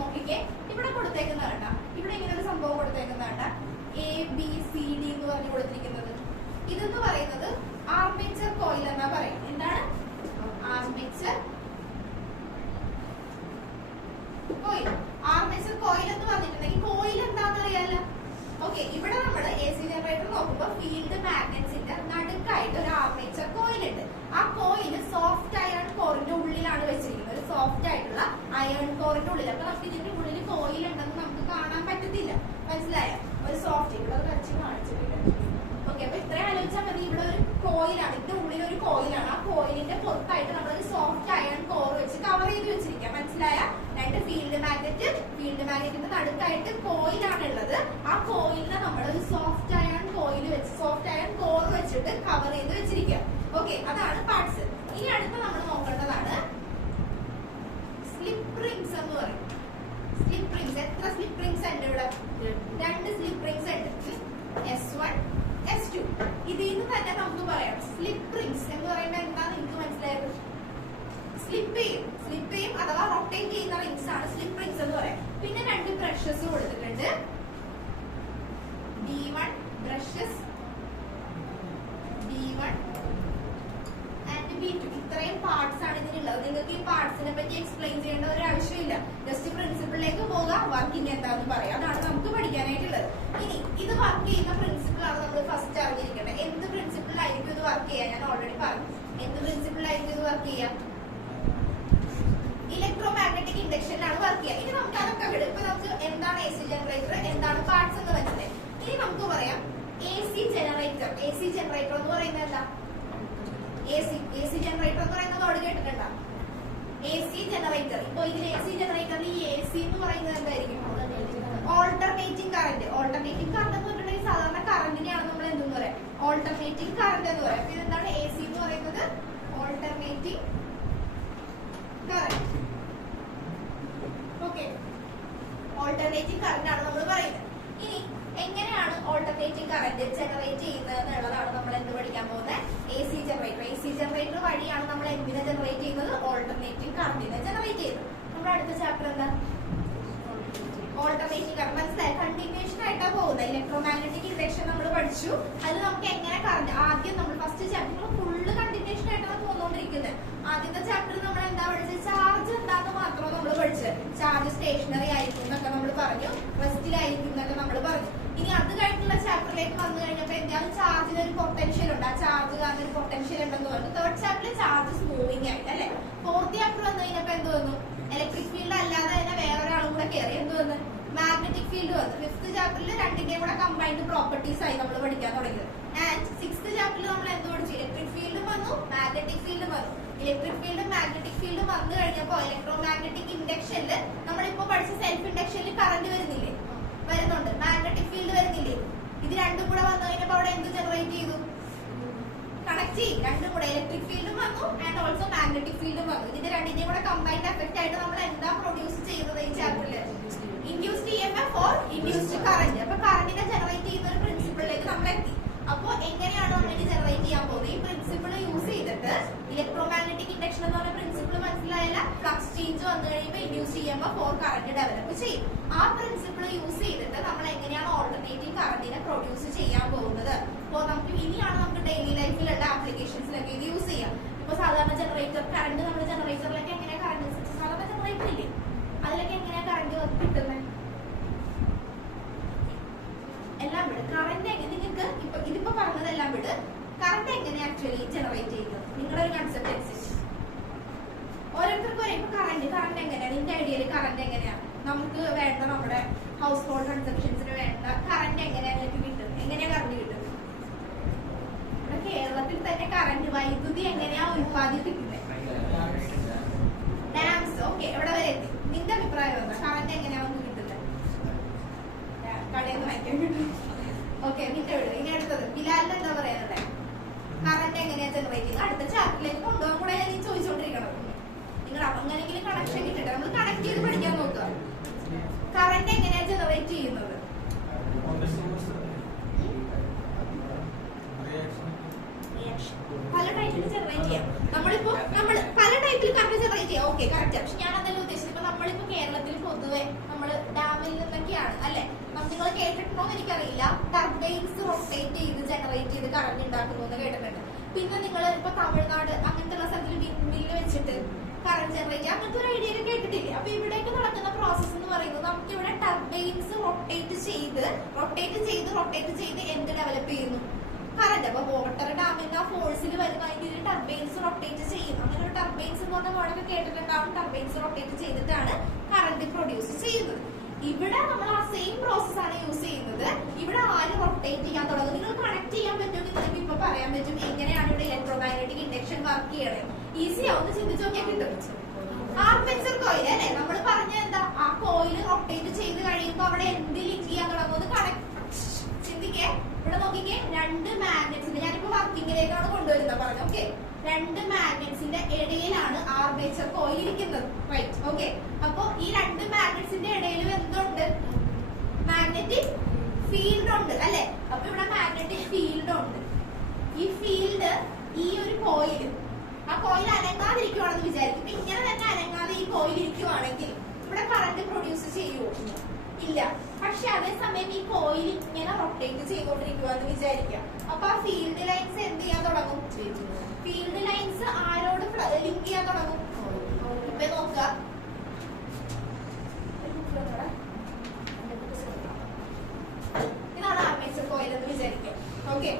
നോക്കിക്കേ, ഇവിടെ കൊടുത്തേക്കുന്ന കണ്ട, ഇവിടെ ഇങ്ങനെ ഒരു സംഭവം കൊടുത്തേക്കുന്ന കണ്ട, ABCD എന്ന് പറഞ്ഞു കൊടുത്തിരിക്കുന്നത്. ഇതെന്ന് പറയുന്നത് ആർമേച്ചർ കോയിൽ എന്നാ പറയും. എന്താണ് ആർമേച്ചർ കോയിൽ? ആർമേച്ചർ കോയിൽ എന്ന് പറഞ്ഞിട്ടുണ്ടെങ്കിൽ കോയിൽ എന്താണെന്ന് അറിയാലോ. ഓക്കെ, ഇവിടെ നമ്മൾ AC ജനറേറ്റർ നോക്കുമ്പോൾ ഫീൽഡ് മാഗ്നറ്റ്സിന്റെ നടുക്കായിട്ട് ഒരു ആർമേച്ചർ കോയിൽ ഉണ്ട്. ആ കോയിൽ സോഫ്റ്റ് അയൺ കോറിന്റെ ഉള്ളിലാണ് വെച്ചിരിക്കുന്നത്. ഒരു സോഫ്റ്റ് ആയിട്ടുള്ള അയൺ കോറിന്റെ ഉള്ളിൽ. അപ്പൊ നമുക്ക് ഇതിന്റെ ഉള്ളിൽ കോയിൽ ഉണ്ടെന്ന് നമുക്ക് കാണാൻ പറ്റത്തില്ല. മനസ്സിലായോ? ഒരു സോഫ്റ്റ്, ഇവിടെ വെച്ച് കാണിച്ചിട്ടില്ല. ഓക്കെ, അപ്പൊ ഇത്രയും ആലോചിച്ചാൽ മതി. ഇവിടെ ഒരു കോയിലാണ്, ഇതിന്റെ ഉള്ളിൽ ഒരു കോയിലാണ്. ആ കോയിലിന്റെ പുറത്തായിട്ട് നമ്മളൊരു സോഫ്റ്റ് അയൺ കോർ വെച്ച് കവർ ചെയ്ത് വെച്ചിരിക്കാം. മനസ്സിലായ? 2 ഫീൽഡ് മാഗ്നറ്റിന്റെ നടുക്കായിട്ട് കോയിലാണ് ഉള്ളത്. ആ കോയിലിനെ നമ്മൾ ഒരു സോഫ്റ്റ് അയൺ കോർ വെച്ചിട്ട് കവർ ചെയ്ത് വെച്ചിരിക്കാം. ഓക്കെ, അതാണ് പാർട്സ്. ഇനി അടുത്ത നമ്മൾ നോക്കേണ്ടതാണ് സ്ലിപ്പ് റിംഗ്സ് എന്ന് പറയും. Slip rings. എത്ര സ്ലിപ്പ് റിംഗ്സ് ഉണ്ട് ഇവിടെ? 2 സ്ലിപ്പ് റിംഗ്സ് ഉണ്ട്. S1 S2. ഇതിൽ നിന്ന് തന്നെ നമുക്ക് പറയാം സ്ലിപ്പ് റിംഗ്സ് എന്ന് പറയുമ്പോൾ എന്താ നിങ്ങൾക്ക് മനസ്സിലായത്? സ്ലിപ്പ് ചെയ്യും അഥവാ റൊട്ടേറ്റ് ചെയ്യുന്ന റിംഗ്സ് ആണ് സ്ലിപ്പ് റിംഗ്സ് എന്ന് പറയാം. പിന്നെ 2 ബ്രഷസ് കൊടുത്തിട്ടുണ്ട്. B1 brushes, B1 and B2. ഇത്രയും പാർട്സ് ആണ് ഇതിനുള്ളത്. നിങ്ങൾക്ക് ഈ പാർട്സിനെ പറ്റി എക്സ്പ്ലെയിൻ ചെയ്യേണ്ട ഒരു ആവശ്യമില്ല. ജസ്റ്റ് പ്രിൻസിപ്പിളിലേക്ക് പോകാം, വർക്കിംഗ് എന്താണെന്ന് പറയാം. അതാണ് നമുക്ക് പഠിക്കാനായിട്ടുള്ളത്. ഇനി ഇത് വർക്ക് ചെയ്യുന്ന പ്രിൻസിപ്പിൾ ആണ് നമ്മൾ ഫസ്റ്റ് അറിഞ്ഞിരിക്കേണ്ടത്. എന്ത് പ്രിൻസിപ്പിളിലായിരിക്കും ഇത് വർക്ക് ചെയ്യാൻ? ഞാൻ ഓൾറെഡി പറഞ്ഞു. എന്ത് പ്രിൻസിപ്പിളിലായിരിക്കും ഇത് വർക്ക് ചെയ്യാം? ഇലക്ട്രോ മാഗ്നറ്റിക് ഇൻഡക്ഷനിലാണ് വർക്ക് ചെയ്യുക. ഇനി നമുക്ക് അതൊക്കെ വിടും. ഇപ്പൊ നമുക്ക് എന്താണ് AC ജനറേറ്റർ, എന്താണ് പാർട്സ് എന്ന് വെച്ചത്. ഇനി നമുക്ക് പറയാം AC ജനറേറ്റർ. AC ജനറേറ്റർ എന്ന് പറയുന്നത് എന്താ? AC ജനറേറ്റർ എന്ന് പറയുന്നത് ഓട് കേട്ടിട്ടുണ്ടോ? AC generator. ഇപ്പൊ ഇതിൽ AC ജനറേറ്ററിൽ ഈ AC എന്ന് പറയുന്നത് എന്തായിരിക്കും? Alternating current. ഓൾട്ടർനേറ്റിംഗ് കറന്റ് എന്ന് പറഞ്ഞിട്ടുണ്ടെങ്കിൽ സാധാരണ കറന്റിനെയാണ് നമ്മൾ എന്തെന്ന് പറയാം? ഓൾട്ടർനേറ്റിംഗ് കറന്റ് എന്ന് പറയാം. അപ്പൊ ഇതെന്താണ് AC എന്ന് പറയുന്നത്? Alternating current. Okay, alternating current ആണ് നമ്മൾ പറയുന്നത്. ഇനി എങ്ങനെയാണ് ഓൾട്ടർനേറ്റിംഗ് കറന്റ് ജനറേറ്റ് ചെയ്യുന്നത് എന്നുള്ളതാണ് നമ്മൾ എന്ത് പഠിക്കാൻ പോകുന്നത്? AC generator. AC ജനറേറ്റർ വഴിയാണ് നമ്മൾ എന്തിനെ ജനറേറ്റ് ചെയ്യുന്നത്? ഓൾട്ടർനേറ്റിംഗ് കറന്റിനെ ജനറേറ്റ് ചെയ്യുന്നത്. നമ്മുടെ അടുത്ത ചാപ്റ്റർ എന്താ? Alternating current. മനസ്സിലായി? കണ്ടിന്യൂഷൻ ആയിട്ടാണ് പോകുന്നത്. ഇലക്ട്രോമാഗ്നറ്റിക് ഇൻഡക്ഷൻ നമ്മൾ പഠിച്ചു. അത് നമുക്ക് എങ്ങനെ കറന്റ്, ആദ്യം നമ്മൾ ഫസ്റ്റ് ചാപ്റ്റർ ഫുള്ള് കണ്ടിന്യൂഷൻ ആയിട്ടാണ് പോന്നുകൊണ്ടിരിക്കുന്നത്. ആദ്യത്തെ ചാപ്റ്ററിൽ നമ്മൾ എന്താ പഠിച്ചത്? ചാർജ് എന്താന്ന് മാത്രമേ നമ്മൾ പഠിച്ചത്. ചാർജ് സ്റ്റേഷനറി ആയിരിക്കും എന്നൊക്കെ നമ്മൾ പറഞ്ഞു, റെസ്റ്റിലായിരിക്കും എന്നൊക്കെ നമ്മൾ പറഞ്ഞു. ഇനി അത് കഴിഞ്ഞുള്ള ചാപ്റ്ററിലേക്ക് വന്നു കഴിഞ്ഞപ്പോൾ എന്താണ്? ചാർജിന് ഒരു പൊട്ടൻഷ്യൽ ഉണ്ട്, ആ ചാർജ് കാരണം ഒരു പൊട്ടൻഷ്യൽ ഉണ്ടെന്ന് പറഞ്ഞു. തേർഡ് ചാപ്റ്ററിൽ ചാർജസ് മൂവിങ് ആയിട്ട് അല്ലെ. ഫോർത്ത് ചാപ്റ്റർ വന്നു കഴിഞ്ഞപ്പോ എന്ത് വന്നു? ഇലക്ട്രിക് ഫീൽഡ് അല്ലാതെ തന്നെ വേറൊരാളും കൂടെ കയറി. എന്ത് വന്നു? മാഗ്നറ്റിക് ഫീൽഡ് വന്നു. ഫിഫ്ത് ചാപ്റ്ററിൽ രണ്ടിന്റെയും കൂടെ കമ്പൈൻഡ് പ്രോപ്പർട്ടീസ് ആയി നമ്മൾ പഠിക്കാൻ തുടങ്ങിയത്. ആൻഡ് സിക്സ്ത് ചാപ്റ്ററിൽ നമ്മൾ എന്ത് പഠിച്ചു? ഇലക്ട്രിക് ഫീൽഡും വന്നു, മാഗ്നറ്റിക് ഫീൽഡും വന്നു. ഇലക്ട്രിക് ഫീൽഡും മാഗ്നറ്റിക് ഫീൽഡും വന്നു കഴിഞ്ഞപ്പോൾ ഇലക്ട്രോമാഗ്നറ്റിക് ഇൻഡക്ഷനിൽ നമ്മളിപ്പോ പഠിച്ച സെൽഫ് ഇൻഡക്ഷനിൽ കറന്റ് വരുന്നില്ലേ? വരുന്നുണ്ട്. മാഗ്നറ്റിക് ഫീൽഡ് വരുന്നില്ലേ? ഇത് രണ്ടും കൂടെ വന്നു കഴിഞ്ഞപ്പോൾ അവിടെ എന്ത് ജനറേറ്റ് ചെയ്തു? കണക്ട് ചെയ്യും. രണ്ടും കൂടെ ഇലക്ട്രിക് ഫീൽഡും വന്നു ആൻഡ് ഓൾസോ മാഗ്നറ്റിക് ഫീൽഡും വന്നു. ഇതിന്റെ രണ്ടിന്റെയും കൂടെ കമ്പൈൻഡ് എഫക്ട് ആയിട്ട് നമ്മൾ എന്താ പ്രൊഡ്യൂസ് ചെയ്യുന്നത് ഈ ചാപ്റ്ററിൽ? Induced EMF or induced current. അപ്പൊ കറന്റിനെ ജനറേറ്റ് ചെയ്യുന്ന ഒരു പ്രിൻസിപ്പിളിലേക്ക് നമ്മൾ എത്തി. അപ്പൊ എങ്ങനെയാണ് നമ്മൾ ഇത് ജനറേറ്റ് ചെയ്യാൻ പോകുന്നത്? ഈ പ്രിൻസിപ്പിൾ യൂസ് ചെയ്തിട്ട് ഇലക്ട്രോമാഗ്നറ്റിക് ഇൻഡക്ഷൻ എന്ന് പറഞ്ഞ പ്രിൻസിപ്പിൾ മനസ്സിലായില്ല? ഫ്ലക്സ് ചേഞ്ച് വന്നു കഴിയുമ്പോൾ induced EMF or current develop ചെയ്യും. ആ പ്രിൻസിപ്പിൾ യൂസ് ചെയ്തിട്ട് നമ്മൾ എങ്ങനെയാണ് ഓൾട്ടർനേറ്റീവ് കറന്റിനെ പ്രൊഡ്യൂസ് ചെയ്യാൻ പോകുന്നത്? അപ്പോൾ നമുക്ക് ഇനിയാണ് നമുക്ക് ഡെയിലി ലൈഫിലുള്ള ആപ്ലിക്കേഷൻസിലൊക്കെ ഇത് യൂസ് ചെയ്യാം. ഇപ്പൊ സാധാരണ ജനറേറ്റർ കറന്റ്, നമ്മുടെ ജനറേറ്ററിലൊക്കെ എങ്ങനെയാ കറന്റ്? സാധാരണ ജനറേറ്റർ ഇല്ലേ, അതിലൊക്കെ എങ്ങനെയാ കറന്റ് കിട്ടുന്നത്? എല്ലാം വിട്. കറന്റ് എങ്ങനെ നിങ്ങൾക്ക് ഇപ്പൊ ഇതിപ്പോ പറഞ്ഞതെല്ലാം വിട്. കറന്റ് എങ്ങനെയാ ആക്ച്വലി ജനറേറ്റ് ചെയ്യുന്നത്? നിങ്ങളുടെ ഒരു കൺസെപ്റ്റ് അനുസരിച്ച് ഓരോരുത്തർക്കും ഒരേ. ഇപ്പൊ കറന്റ് എങ്ങനെയാണ്? നിന്റെ ഐഡിയയിൽ കറന്റ് എങ്ങനെയാണ് നമുക്ക് വേണ്ട? നമ്മുടെ ഹൗസ് ഹോൾഡ് കൺസപ്ഷൻസിന് വേണ്ട കറന്റ് എങ്ങനെയാ നിങ്ങൾക്ക് കിട്ടുന്നത്? എങ്ങനെയാ കറന്റ് കിട്ടുന്നത്? ഇവിടെ കേരളത്തിൽ തന്നെ കറന്റ്, വൈദ്യുതി എങ്ങനെയാ ഉത്പാദിപ്പിക്കുന്നത്? ഡാംസ്. ഓക്കെ, എവിടെ വരെ എത്തി? നിന്റെ അഭിപ്രായം എന്താ? കറന്റ് എങ്ങനെയാ നമുക്ക് കിട്ടുന്നത്? കടയിൽ നിന്ന് വാങ്ങിക്കാൻ കിട്ടും. ഓക്കെ, നിന്റെ വീട്. ഇനി അടുത്തത് ബിലാലിന് എന്താ പറയാനുള്ളത്? കറന്റ് എങ്ങനെയാ ജനറേറ്റ് ചെയ്യുന്നത്? അടുത്ത ചാപ്റ്ററിലേക്ക് കൊണ്ടുപോകാൻ കൂടെ ഞാൻ ചോദിച്ചോണ്ടിരിക്കണം. നിങ്ങൾ അങ്ങനെയെങ്കിലും കണക്ഷൻ കിട്ടട്ടെ. നമ്മൾ കണക്ട് ചെയ്ത് പഠിക്കാൻ നോക്കുക. കറന്റ് എങ്ങനെയാ ജനറേറ്റ് ചെയ്യുന്നത്? പല ടൈപ്പിൽ ജനറേറ്റ് ചെയ്യാം. നമ്മളിപ്പോ പല ടൈപ്പിൽ കറന്റ് ജനറേറ്റ് ചെയ്യാം. Okay, correct. പക്ഷെ ഞാൻ അതല്ല ഉദ്ദേശിച്ചത്. ഇപ്പൊ നമ്മളിപ്പോ കേരളത്തിൽ പൊതുവെ നമ്മൾ ഡാമിൽ നിന്നൊക്കെയാണ് അല്ലെ, നിങ്ങൾ കേട്ടിട്ടുണ്ടോ എന്ന് എനിക്കറിയില്ല, ടർബൈൻസ് റൊട്ടേറ്റ് ചെയ്ത് ജനറേറ്റ് ചെയ്ത് കറന്റ് ഉണ്ടാക്കുന്നു എന്ന് കേട്ടിട്ടുണ്ട്. പിന്നെ നിങ്ങൾ ഇപ്പൊ തമിഴ്നാട് അങ്ങനത്തെ ഉള്ള സ്ഥലത്തിൽ വിൻമില്ല് വെച്ചിട്ട് കറന്റ് ജനറേറ്റ് ചെയ്യാം, അങ്ങനത്തെ ഒരു ഐഡിയ ഒക്കെ കേട്ടിട്ടില്ലേ? അപ്പൊ ഇവിടേക്ക് നടക്കുന്ന പ്രോസസ് എന്ന് പറയുന്നത് നമുക്ക് ഇവിടെ ടർബൈൻസ് റൊട്ടേറ്റ് ചെയ്ത് എന്ത് ഡെവലപ്പ് ചെയ്യുന്നു? കറന്റ്. അപ്പൊ വാട്ടർ ഡാമിന്റെ ആ ഫോഴ്സിൽ വരുന്ന അതിന്റെ ടർബൈൻസ് റൊട്ടേറ്റ് ചെയ്യും. അങ്ങനെ ഒരു ടർബൈൻസ് എന്ന് പറഞ്ഞ വേർഡൊക്കെ കേട്ടിട്ടുണ്ടാവും. ടർബൈൻസ് റൊട്ടേറ്റ് ചെയ്തിട്ടാണ് കറന്റ് പ്രൊഡ്യൂസ് ചെയ്യുന്നത്. ഇവിടെ നമ്മൾ ആ സെയിം പ്രോസസ് ആണ് യൂസ് ചെയ്യുന്നത്. ഇവിടെ ആര് റൊട്ടേറ്റ് ചെയ്യാൻ തുടങ്ങും? നിങ്ങൾ കണക്ട് ചെയ്യാൻ പറ്റുമെങ്കിൽ നിങ്ങൾക്ക് ഇപ്പൊ പറയാൻ പറ്റും എങ്ങനെയാണ് ഇവിടെ ഇലക്ട്രോമാഗ്നറ്റിക് ഇൻഡക്ഷൻ വർക്ക് ചെയ്യണത്. ഈസി ആവുന്ന ചിന്തിച്ചു നോക്കിയാൽ കിട്ടും. ആർമേച്ചർ കോയിൽ അല്ലെ, നമ്മൾ പറഞ്ഞ എന്താ? ആ കോയിൽ റൊട്ടേറ്റ് ചെയ്ത് കഴിയുമ്പോൾ അവിടെ എന്ത് ലിങ്ക് ചെയ്യാൻ തുടങ്ങുന്നത്? കണക്ട്. ചിന്തിക്കേ, ഇവിടെ നോക്കിക്കേ, രണ്ട് മാഗ്നറ്റ്സിന്റെ, ഞാനിപ്പോ വർക്കിങ്ങിലേക്കാണ് കൊണ്ടുവരുന്നത് പറഞ്ഞു. ഓക്കെ, രണ്ട് മാഗ്നറ്റ്സിന്റെ ഇടയിലാണ് ആർമേച്ചർ കോയിൽ ഇരിക്കുന്നത്. റൈറ്റ്. ഓക്കെ, അപ്പൊ ഈ രണ്ട് മാഗ്നറ്റ്സിന്റെ ഇടയിൽ എന്തുണ്ട്? മാഗ്നറ്റിക് ഫീൽഡ് ഉണ്ട് അല്ലെ. അപ്പൊ ഇവിടെ മാഗ്നറ്റിക് ഫീൽഡ് ഉണ്ട്. ഈ ഫീൽഡ് ഈ ഒരു കോയിൽ, ആ കോയിൽ അനങ്ങാതിരിക്കുവാണെന്ന് വിചാരിക്കും. ഇങ്ങനെ തന്നെ അനങ്ങാതെ ഈ കോയിൽ ഇരിക്കുവാണെങ്കിൽ ഇവിടെ കറന്റ് പ്രൊഡ്യൂസ് ചെയ്യുമോ? ഇല്ല. പക്ഷെ അതേസമയം ഈ കോയിൽ ഇങ്ങനെ റൊട്ടേറ്റ് ചെയ്തുകൊണ്ടിരിക്കുവാന്ന് വിചാരിക്കാം. അപ്പൊ ആ ഫീൽഡ് ലൈൻസ് എന്ത് ചെയ്യാൻ തുടങ്ങും? ഫീൽഡ് ലൈൻസ് ആരോട് ലിങ്ക് ചെയ്യാൻ തുടങ്ങും? ഇപ്പൊ നോക്ക, ഇതാണ് ആർമേച്ചർ കോയിൽ എന്ന് വിചാരിക്കാം. ഓക്കെ,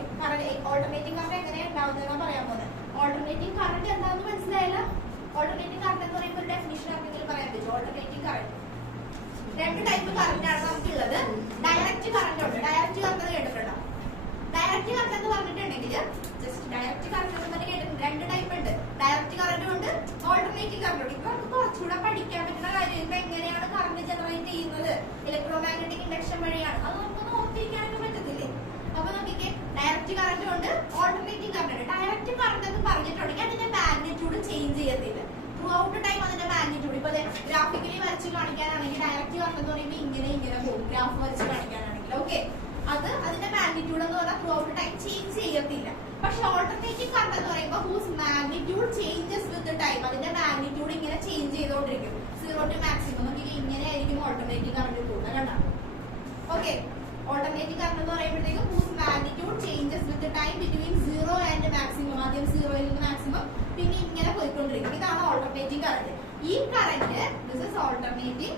ഓൾട്ടർനേറ്റിംഗ് കറന്റ് എങ്ങനെയാണ് ഉണ്ടാവുന്നതെന്നാണ് പറയാൻ പോകുന്നത്. ഓൾട്ടർനേറ്റിംഗ് കറന്റ് എന്താണെന്ന് മനസ്സിലായില്ല? ഓൾട്ടർനേറ്റിംഗ് കറന്റ് എന്ന് പറയുമ്പോൾ ഒരു ഡെഫിനിഷൻ ആർക്കെങ്കിലും പറയാൻ പറ്റും? ഓൾട്ടർനേറ്റിംഗ് കറന്റ് രണ്ട് ടൈപ്പ് കറന്റ് ആണ് നമുക്കുള്ളത്. ഡയറക്റ്റ് കറന്റ് ഉണ്ട്. ഡയറക്റ്റ് കറന്റ് കേട്ടിട്ടുണ്ടോ? ഡയറക്റ്റ് കറന്റ് എന്ന് പറഞ്ഞിട്ടുണ്ടെങ്കിൽ ജസ്റ്റ് ഡയറക്റ്റ് കറന്റ് എന്ന് പറഞ്ഞാൽ രണ്ട് ടൈപ്പ് ഉണ്ട്. ഡയറക്റ്റ് കറന്റും ഉണ്ട്, ഓൾട്ടർനേറ്റീവ് കറന്റ് ഉണ്ട്. ഇപ്പൊ നമുക്ക് കുറച്ചുകൂടെ പഠിക്കാൻ പറ്റുന്ന കാര്യം ഇപ്പൊ എങ്ങനെയാണ് കറന്റ് ജനറേറ്റ് ചെയ്യുന്നത്, ഇലക്ട്രോമാഗ്നറ്റിക് ഇൻഡക്ഷൻ വഴിയാണ്. അത് നമുക്കൊന്ന് ഓർത്തിരിക്കാനൊക്കെ പറ്റത്തില്ലേ? അപ്പൊ നോക്കിക്കേ, ഡയറക്റ്റ് കറന്റ് ഉണ്ട്, ഓൾട്ടർനേറ്റീവ് കറന്റ് ഉണ്ട്. ഡയറക്റ്റ് കറന്റ് എന്ന് പറഞ്ഞിട്ടുണ്ടെങ്കിൽ അതിന്റെ മാഗ്നിറ്റ്യൂഡ് ചേഞ്ച് ചെയ്യത്തില്ല. ത്രൂ ഔട്ട് ടൈം അതിന്റെ മാഗ്നിറ്റ്യൂഡ് ഇപ്പൊ ഗ്രാഫിക്കലി വരച്ച് കാണിക്കാനാണെങ്കിൽ ഡയറക്റ്റ് കറന്റ് എന്ന് പറയുമ്പോൾ ഇങ്ങനെ പോകും. ഗ്രാഫ് വരച്ച് കാണിക്കാനാണെങ്കിൽ ഓക്കെ, അത് അതിന്റെ മാഗ്നിറ്റ്യൂഡ് എന്ന് പറഞ്ഞാൽ ത്രൂ ഔട്ട് ടൈം ചേഞ്ച് ചെയ്യത്തില്ല. പക്ഷെ ഓൾട്ടർനേറ്റീവ് കറന്റ് എന്ന് പറയുമ്പോൾ whose magnitude changes with time, അതിന്റെ മാഗ്നിറ്റ്യൂഡ് ഇങ്ങനെ ചേഞ്ച് ചെയ്തോണ്ടിരിക്കും. 0 to maximum നോക്കി ഇങ്ങനെ ആയിരിക്കും ഓൾട്ടർനേറ്റീവ് കറന്റ് പോകുന്നത് കണ്ട. ഓക്കെ, ഓൾട്ടർനേറ്റീവ് കറന്റ് എന്ന് പറയുമ്പോഴത്തേക്കും whose magnitude changes with time between 0 and maximum. ആദ്യം 0ൽ നിന്ന് മാക്സിമം, പിന്നെ ഇങ്ങനെ പോയിക്കൊണ്ടിരിക്കും. ഇതാണ് ഓൾട്ടർനേറ്റീവ് കറന്റ്. ഈ current this is alternative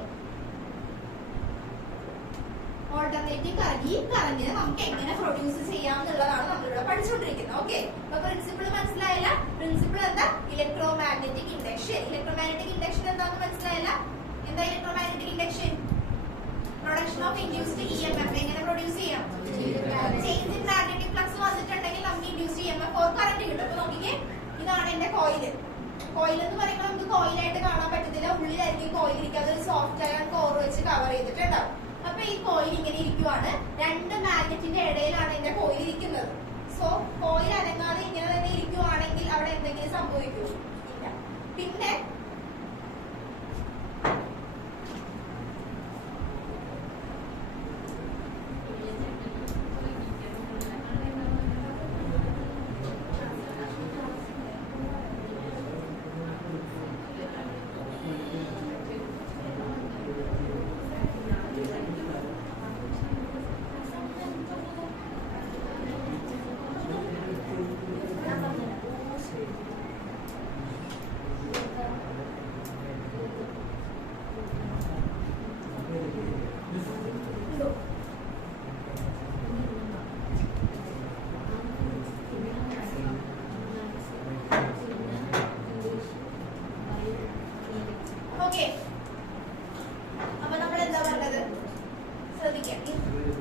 current. ഈ കറന്റിനെ നമുക്ക് എങ്ങനെ പ്രൊഡ്യൂസ് ചെയ്യാം എന്നുള്ളതാണ് നമ്മളിവിടെ പഠിച്ചുകൊണ്ടിരിക്കുന്നത്. ഓക്കെ, അപ്പൊ പ്രിൻസിപ്പിൾ മനസ്സിലായില്ല? പ്രിൻസിപ്പിൾ എന്താ? Electromagnetic induction. ഇലക്ട്രോമാഗ്നറ്റിക് ഇൻഡക്ഷൻ എന്താണെന്ന് മനസ്സിലായില്ല? എന്താ electromagnetic induction? Production of induced EMF. എങ്ങനെ പ്രൊഡ്യൂസ് ചെയ്യാം? ചേഞ്ച് ഇൻ മാഗ്നറ്റിക് ഫ്ലക്സ് വന്നിട്ടുണ്ടെങ്കിൽ നമുക്ക് ഇൻഡ്യൂസ്ഡ് EMF ഓർ കറന്റ് കിട്ടും. അപ്പൊ നോക്കിക്കേ, ഇതാണ് എന്റെ കോയില്. കോയിൽ എന്ന് പറയുമ്പോൾ നമുക്ക് കോയിലായിട്ട് കാണാൻ പറ്റത്തില്ല, ഉള്ളിലായിരിക്കും കോയിൽ ഇരിക്കുക. അതൊരു സോഫ്റ്റ് അയൺ കോർ വെച്ച് കവർ ചെയ്തിട്ടുണ്ടാവും. അപ്പൊ ഈ കോയിൽ ഇങ്ങനെ ഇരിക്കുവാണ്, രണ്ട് മാഗ്നറ്റിന്റെ ഇടയിലാണ് എന്റെ കോയിൽ ഇരിക്കുന്നത്. സോ കോയിൽ അനങ്ങാതെ ഇങ്ങനെ തന്നെ ഇരിക്കുവാണെങ്കിൽ അവിടെ എന്തെങ്കിലും സംഭവിക്കുമോ? ഇല്ല. പിന്നെ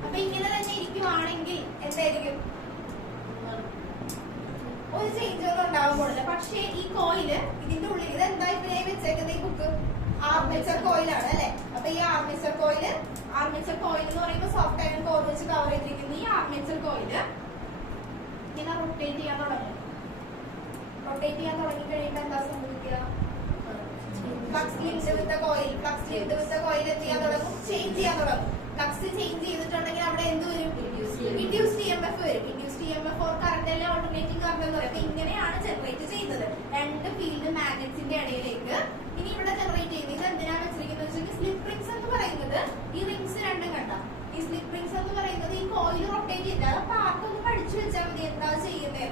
അപ്പൊ ഇങ്ങനെ തന്നെ ഇരിക്കുവാണെങ്കിൽ എന്തായിരിക്കും? ഒരു ചേഞ്ചുകളും ഉണ്ടാവാൻ പോണില്ല. പക്ഷേ ഈ കോയില് ഇതിന്റെ ഉള്ളിൽ ഇതെന്താ ഇങ്ങനെ വെച്ചേക്കുന്ന ഈ ബുക്ക് ആർമേച്ചർ കോയിലാണ് അല്ലെ? അപ്പൊ ഈ ആർമേച്ചർ കോയിൽ എന്ന് പറയുമ്പോൾ സോഫ്റ്റ് അയൺ കോർ വെച്ച് കവർ ചെയ്തിരിക്കുന്ന ഈ ആർമേച്ചർ കോയില് ഇങ്ങനെ റൊട്ടേറ്റ് ചെയ്യാൻ തുടങ്ങി കഴിയുമ്പോൾ എന്താ സംഭവിക്കുക? ഫ്ലക്സ് ലിങ്ക്ഡ് വിത്ത് കോയിൽ എന്ത് ചെയ്യാൻ തുടങ്ങും? ചേഞ്ച് ചെയ്യാൻ തുടങ്ങും. ഫ്ലക്സ് ചേഞ്ച് ചെയ്തിട്ടുണ്ടെങ്കിൽ അവിടെ എന്ത് വരും? ഇൻഡ്യൂസ്ഡ് EMF വരും. ഇൻഡ്യൂസ്ഡ് EMF ഓർ കറന്റ് അല്ലെ ഓൾട്ടർനേറ്റിംഗ് കറന്റ് എന്ന് പറയും. അപ്പൊ ഇങ്ങനെയാണ് ജനറേറ്റ് ചെയ്യുന്നത് രണ്ട് ഫീൽഡ് മാഗ്നറ്റ്സിന്റെ ഇടയിലേക്ക്. ഇനി ഇവിടെ ജനറേറ്റ് ചെയ്യുന്നത് ഇത് എന്തിനാണ് വെച്ചിരിക്കുന്നത് വെച്ചാൽ സ്ലിപ്പ് റിംഗ്സ് എന്ന് പറയുന്നത് ഈ റിംഗ്സ് രണ്ടും കണ്ട ഈ സ്ലിപ്പ് റിംഗ്സ് എന്ന് പറയുന്നത് ഈ കോയിൽ റൊട്ടേറ്റ് ചെയ്യില്ല. അപ്പൊ പാർട്ടൊന്ന് പഠിച്ചു വെച്ചാൽ മതി എന്താ ചെയ്യുന്നത്.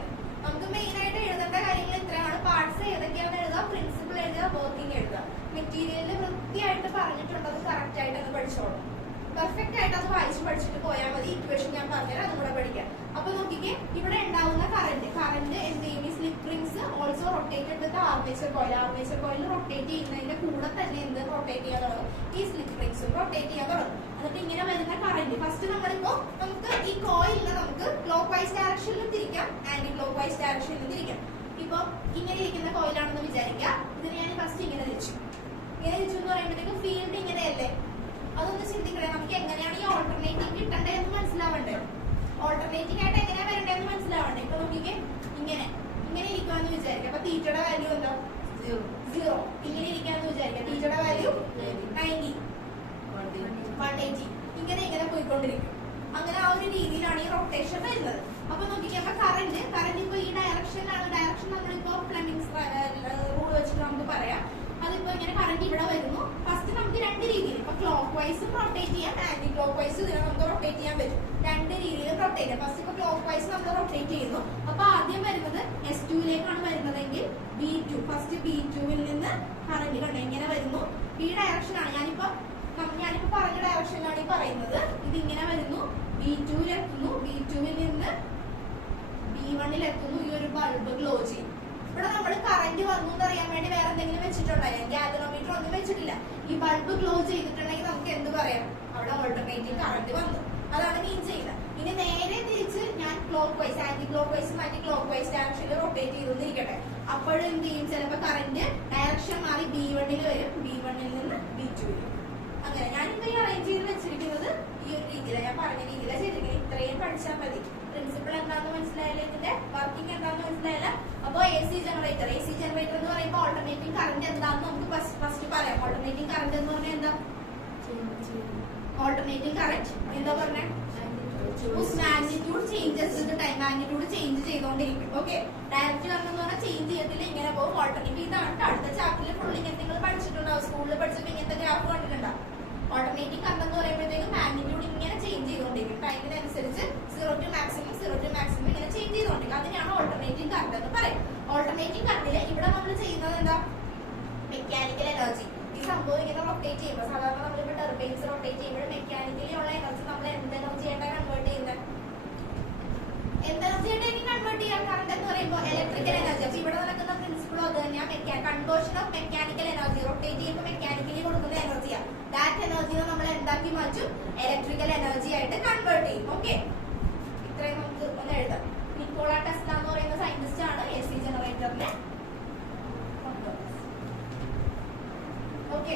നമുക്ക് മെയിൻ ആയിട്ട് എഴുതേണ്ട കാര്യങ്ങൾ ഇത്രയാണ്. പാർട്സ് ഏതൊക്കെയാണ് എഴുതുക, പ്രിൻസിപ്പിൾ എഴുതുക, വർക്കിംഗ് എഴുതുക. മെറ്റീരിയലിൽ വൃത്തിയായിട്ട് പറഞ്ഞിട്ടുണ്ട്, അത് കറക്റ്റ് ആയിട്ട് അത് പഠിച്ചോളൂ. പെർഫെക്റ്റ് ആയിട്ട് അത് വായിച്ച് പഠിച്ചിട്ട് പോയാൽ മതി. ഇക്വേഷൻ ഞാൻ പറഞ്ഞുതരാം, അതും കൂടെ പഠിക്കാം. അപ്പൊ നോക്കിക്കേ, ഇവിടെ ഉണ്ടാവുന്ന കറന്റ് എന്ത് ചെയ്യും? ഈ സ്ലിപ്പ് റിംഗ്സ് ഓൾസോ റൊട്ടേറ്റഡ് വിത്ത് ആർമേച്ചർ കോയിൽ റൊട്ടേറ്റ് ചെയ്യുന്നതിന്റെ കൂടെ തന്നെ എന്ത് റൊട്ടേറ്റ് ചെയ്യാൻ തുടങ്ങും? ഈ സ്ലിപ്പ് റിംഗ്സും റൊട്ടേറ്റ് ചെയ്യാൻ തുടങ്ങും. എന്നിട്ട് ഇങ്ങനെ വരുന്ന കറന്റ് ഫസ്റ്റ് നമുക്ക് ഈ കോയിലിനെ നമുക്ക് ക്ലോക്ക് വൈസ് ഡയറക്ഷനിലും തിരിക്കാം, ആന്റി ക്ലോക്ക് വൈസ് ഡയറക്ഷനിലും തിരിക്കാം. ഇപ്പൊ ഇങ്ങനെ ഇരിക്കുന്ന കോയിലാണെന്ന് വിചാരിക്കുക. ഇതിന് ഞാൻ ഫസ്റ്റ് ഇങ്ങനെ തിരിച്ചു എന്ന് പറയുമ്പോഴത്തേക്ക് ഫീൽഡ് ഇങ്ങനെയല്ലേ? അതൊന്ന് ചിന്തിക്കണേ. നമുക്ക് എങ്ങനെയാണ് ഈ ഓൾട്ടർനേറ്റീവ് കിട്ടേണ്ടതെന്ന് മനസ്സിലാവണ്ടേ? ഓൾട്ടർനേറ്റീവ് ആയിട്ട് എങ്ങനെയാ വരേണ്ടതെന്ന് മനസ്സിലാവണ്ടേ? ഇപ്പൊ നോക്കിക്കേ, ഇങ്ങനെ ഇരിക്കുവാന്ന് വിചാരിക്കാം. അപ്പൊ തീറ്റയുടെ വാല്യൂ എന്താ? 0. ഇങ്ങനെ ഇരിക്കാന്ന് വിചാരിക്കാം. തീറ്റയുടെ വാല്യൂ 90, 180. ഇങ്ങനെ പോയിക്കൊണ്ടിരിക്കും. അങ്ങനെ ആ ഒരു രീതിയിലാണ് ഈ റൊട്ടേഷൻ വരുന്നത്. അപ്പൊ നോക്കിക്കേ, അപ്പൊ കറന്റ് ഇപ്പൊ ഈ ഡയറക്ഷനിലാണ്. ഡയറക്ഷൻ നമ്മളിപ്പോ ഫ്ലെമിങ്സ് റൂൾ വെച്ചിട്ട് നമുക്ക് പറയാം. അതിപ്പോ ഇങ്ങനെ കറന്റ് ഇവിടെ വരുന്നു. ഫസ്റ്റ് നമുക്ക് രണ്ട് രീതിയിൽ ഇപ്പൊ ക്ലോക്ക് വൈസും റൊട്ടേറ്റ് ചെയ്യാം, ആന്റി ക്ലോക്ക് വൈസ് ഇതിനെ നമുക്ക് റൊട്ടേറ്റ് ചെയ്യാൻ പറ്റും. രണ്ട് രീതിയിലും റൊട്ടേറ്റ് ചെയ്യാം. ഫസ്റ്റ് ഇപ്പൊ ക്ലോക്ക് വൈസ് നമ്മൾ റൊട്ടേറ്റ് ചെയ്യുന്നു. അപ്പൊ ആദ്യം വരുന്നത് S2യിലേക്കാണ് വരുന്നതെങ്കിൽ B2 ഫസ്റ്റ് B2വിൽ നിന്ന് കറന്റ് കണ്ടോ ഇങ്ങനെ വരുന്നു. ഈ ഡയറക്ഷനാണ് ഞാനിപ്പോ പറഞ്ഞ ഡയറക്ഷനിലാണ് ഈ പറയുന്നത്. ഇതിങ്ങനെ വരുന്നു, B2വിലെത്തുന്നു, B2വിൽ നിന്ന് B1ലെത്തുന്നു. ഈ ഒരു ബൾബ് ഗ്ലോ ചെയ്യും. ഇവിടെ നമ്മൾ കറന്റ് വന്നു എന്ന് അറിയാൻ വേണ്ടി വേറെ എന്തെങ്കിലും വെച്ചിട്ടുണ്ടായിരുന്നു? ഗാലനോമീറ്റർ ഒന്നും വെച്ചിട്ടില്ല. ഈ ബൾബ് ഗ്ലോ ചെയ്തിട്ടുണ്ടെങ്കിൽ നമുക്ക് എന്ത് പറയാം? അവിടെ ഓൾട്ടർനേറ്റീവ് കറന്റ് വന്നു. അതാണ് മീൻ ചെയ്യുന്നത്. ഇനി നേരെ തിരിച്ച് ഞാൻ clockwise anticlockwise മാറ്റി ക്ലോക്ക് വൈസ് ഡയറക്ഷനിൽ റൊട്ടേറ്റ് ചെയ്തുകൊണ്ടിരിക്കട്ടെ. അപ്പോഴും എന്ത് ചെയ്യും, ചിലപ്പോൾ കറന്റ് ഡയറക്ഷൻ മാറി B1 വരും, B1 നിന്ന് B2 വരും. അങ്ങനെ ഞാനിപ്പോ ഈ അറേഞ്ച് ചെയ്ത് വെച്ചിരിക്കുന്നത് ഈ ഒരു രീതിയിലാണ്, ഞാൻ പറഞ്ഞ രീതിയിലാണ് ചെയ്തിരിക്കുന്നത്. ഇത്രയും പഠിച്ചാൽ മതി. പ്രിൻസിപ്പിൾ എന്താണെന്ന് മനസ്സിലായില്ല, ഇതിന്റെ വർക്കിംഗ് എന്താണെന്ന് മനസ്സിലായില്ല. അപ്പൊ AC ജനറേറ്റർ എന്ന് പറയുമ്പോൾ ഓൾട്ടർനേറ്റിംഗ് കറന്റ് എന്താണെന്ന് നമുക്ക് ഫസ്റ്റ് പറയാം. ഓൾട്ടർനേറ്റിംഗ് കറന്റ് എന്ന് പറഞ്ഞാൽ എന്താ? ഓൾട്ടർനേറ്റിംഗ് കറന്റ് എന്താ പറഞ്ഞേ? Magnitude changes with time. Magnitude change ചെയ്തുകൊണ്ടിരിക്കും. ഓക്കെ, ഡയറക്റ്റ് കറന്റ് എന്ന് പറഞ്ഞാൽ ചേഞ്ച് ചെയ്യത്തില്ല, ഇങ്ങനെ പോകും. ഓൾട്ടർനേറ്റീവ് ഇതാണ് അടുത്ത ചാപ്റ്ററിൽ ഫുൾ ഇങ്ങനെ നിങ്ങൾ പഠിച്ചിട്ടുണ്ടാവും, സ്കൂളിൽ പഠിച്ചപ്പോൾ ഇങ്ങനത്തെ ഗ്രാഫ് കണ്ടിട്ടുണ്ടാവും. ഓൾട്ടർനേറ്റിംഗ് കറന്റ് എന്ന് പറയുമ്പോഴത്തേക്കും മാഗ്നിറ്റ്യൂഡ് ഇങ്ങനെ ചേഞ്ച് ചെയ്തുകൊണ്ടിരിക്കും, ടൈമിനനുസരിച്ച് 0 to maximum ഇങ്ങനെ ചേഞ്ച് ചെയ്തുകൊണ്ടിരിക്കും. അതിനാണ് ഓൾട്ടർനേറ്റിംഗ് കറന്റ് എന്ന് പറയും. ഓൾട്ടർനേറ്റിംഗ് കറന്റില് ഇവിടെ നമ്മൾ ചെയ്യുന്നത് എന്താ? Mechanical energy. ഈ സംഭവം ഇങ്ങനെ റൊട്ടേറ്റ് ചെയ്യുമ്പോൾ, സാധാരണ നമ്മളിപ്പോൾ ടെർബൈൻസ് റൊട്ടേറ്റ് ചെയ്യുമ്പോൾ മെക്കാനിക്കലി ഉള്ള എനർജി നമ്മൾ എന്ത് എനർജി ആയിട്ടാണ് കൺവേർട്ട് ചെയ്യുന്നത്? എന്ത് എനർജി ആയിട്ടായിരിക്കും കൺവേർട്ട് ചെയ്യാൻ? കറന്റ് എന്ന് പറയുമ്പോൾ ഇലക്ട്രിക്കൽ എനർജി. അപ്പൊ ഇവിടെ നടക്കുന്ന പ്രിൻസിപ്പിൾ അത് തന്നെയാണ്, conversion of mechanical energy. Rotate ചെയ്യുമ്പോൾ മെക്കാനിക്കലി കൊടുക്കുന്ന എനർജിയാണ്. ദാറ്റ് എനർജിനെ നമ്മൾ എന്താക്കി മാറ്റും? ഇലക്ട്രിക്കൽ എനർജി ആയിട്ട് കൺവേർട്ട് ചെയ്യും. ഓക്കെ, ഇത്രയും നമുക്ക് ഒന്ന് എഴുതാം. നിക്കോള ടെസ്ല എന്ന് പറയുന്ന സയന്റിസ്റ്റ് ആണ് AC ജനറേറ്ററിനെ. ഓക്കെ,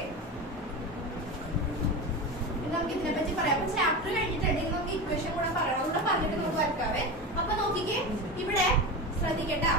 നമുക്ക് ഇതിനെ പറ്റി പറയാം. അപ്പൊ ചാപ്റ്റർ കഴിഞ്ഞിട്ടുണ്ടെങ്കിൽ നമുക്ക് ഇക്വേഷൻ കൂടെ പറയണം, അതുകൂടെ പറഞ്ഞിട്ട് നമുക്ക് വരക്കാവേ. അപ്പൊ നോക്കിക്കേ, ഇവിടെ ശ്രദ്ധിക്കട്ടാ.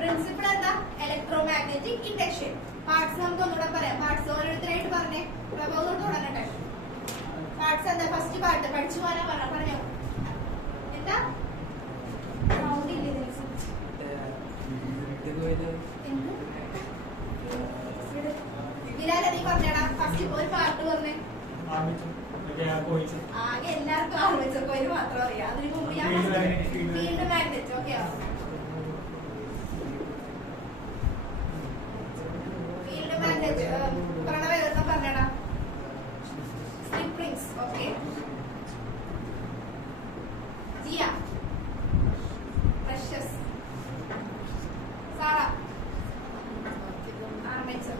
പ്രിൻസിപ്പിൾ എന്താ? Electromagnetic induction. പാർട്സ് നമുക്ക് ഒന്നുകൂടെ പറയാം. പാർട്സ് ഓരോരുത്തരായിട്ട് പറഞ്ഞേ. പ്രബോധം തുടങ്ങട്ടെ. പാർട്സ് എന്താ? ഫസ്റ്റ് പാർട്ട് പഠിച്ചു പോകാനാ പറഞ്ഞോ. എന്താ സൗണ്ട് ഇല്ല ബിലാൽ, നീ പറഞ്ഞേടാ ഫസ്റ്റ് ഒരു പാർട്ട് പറഞ്ഞേ. ആകെ എല്ലാവർക്കും ആർമേച്ചർ കോയിൽ മാത്രം അറിയാം. അതിന് മുമ്പ് ഞാൻ ഫീൽഡ് മാഗ്നറ്റ്. ഓക്കെ, പ്രണവ പറഞ്ഞടാ. Slip rings. Okay, Jiya, brushes, Sara, armature.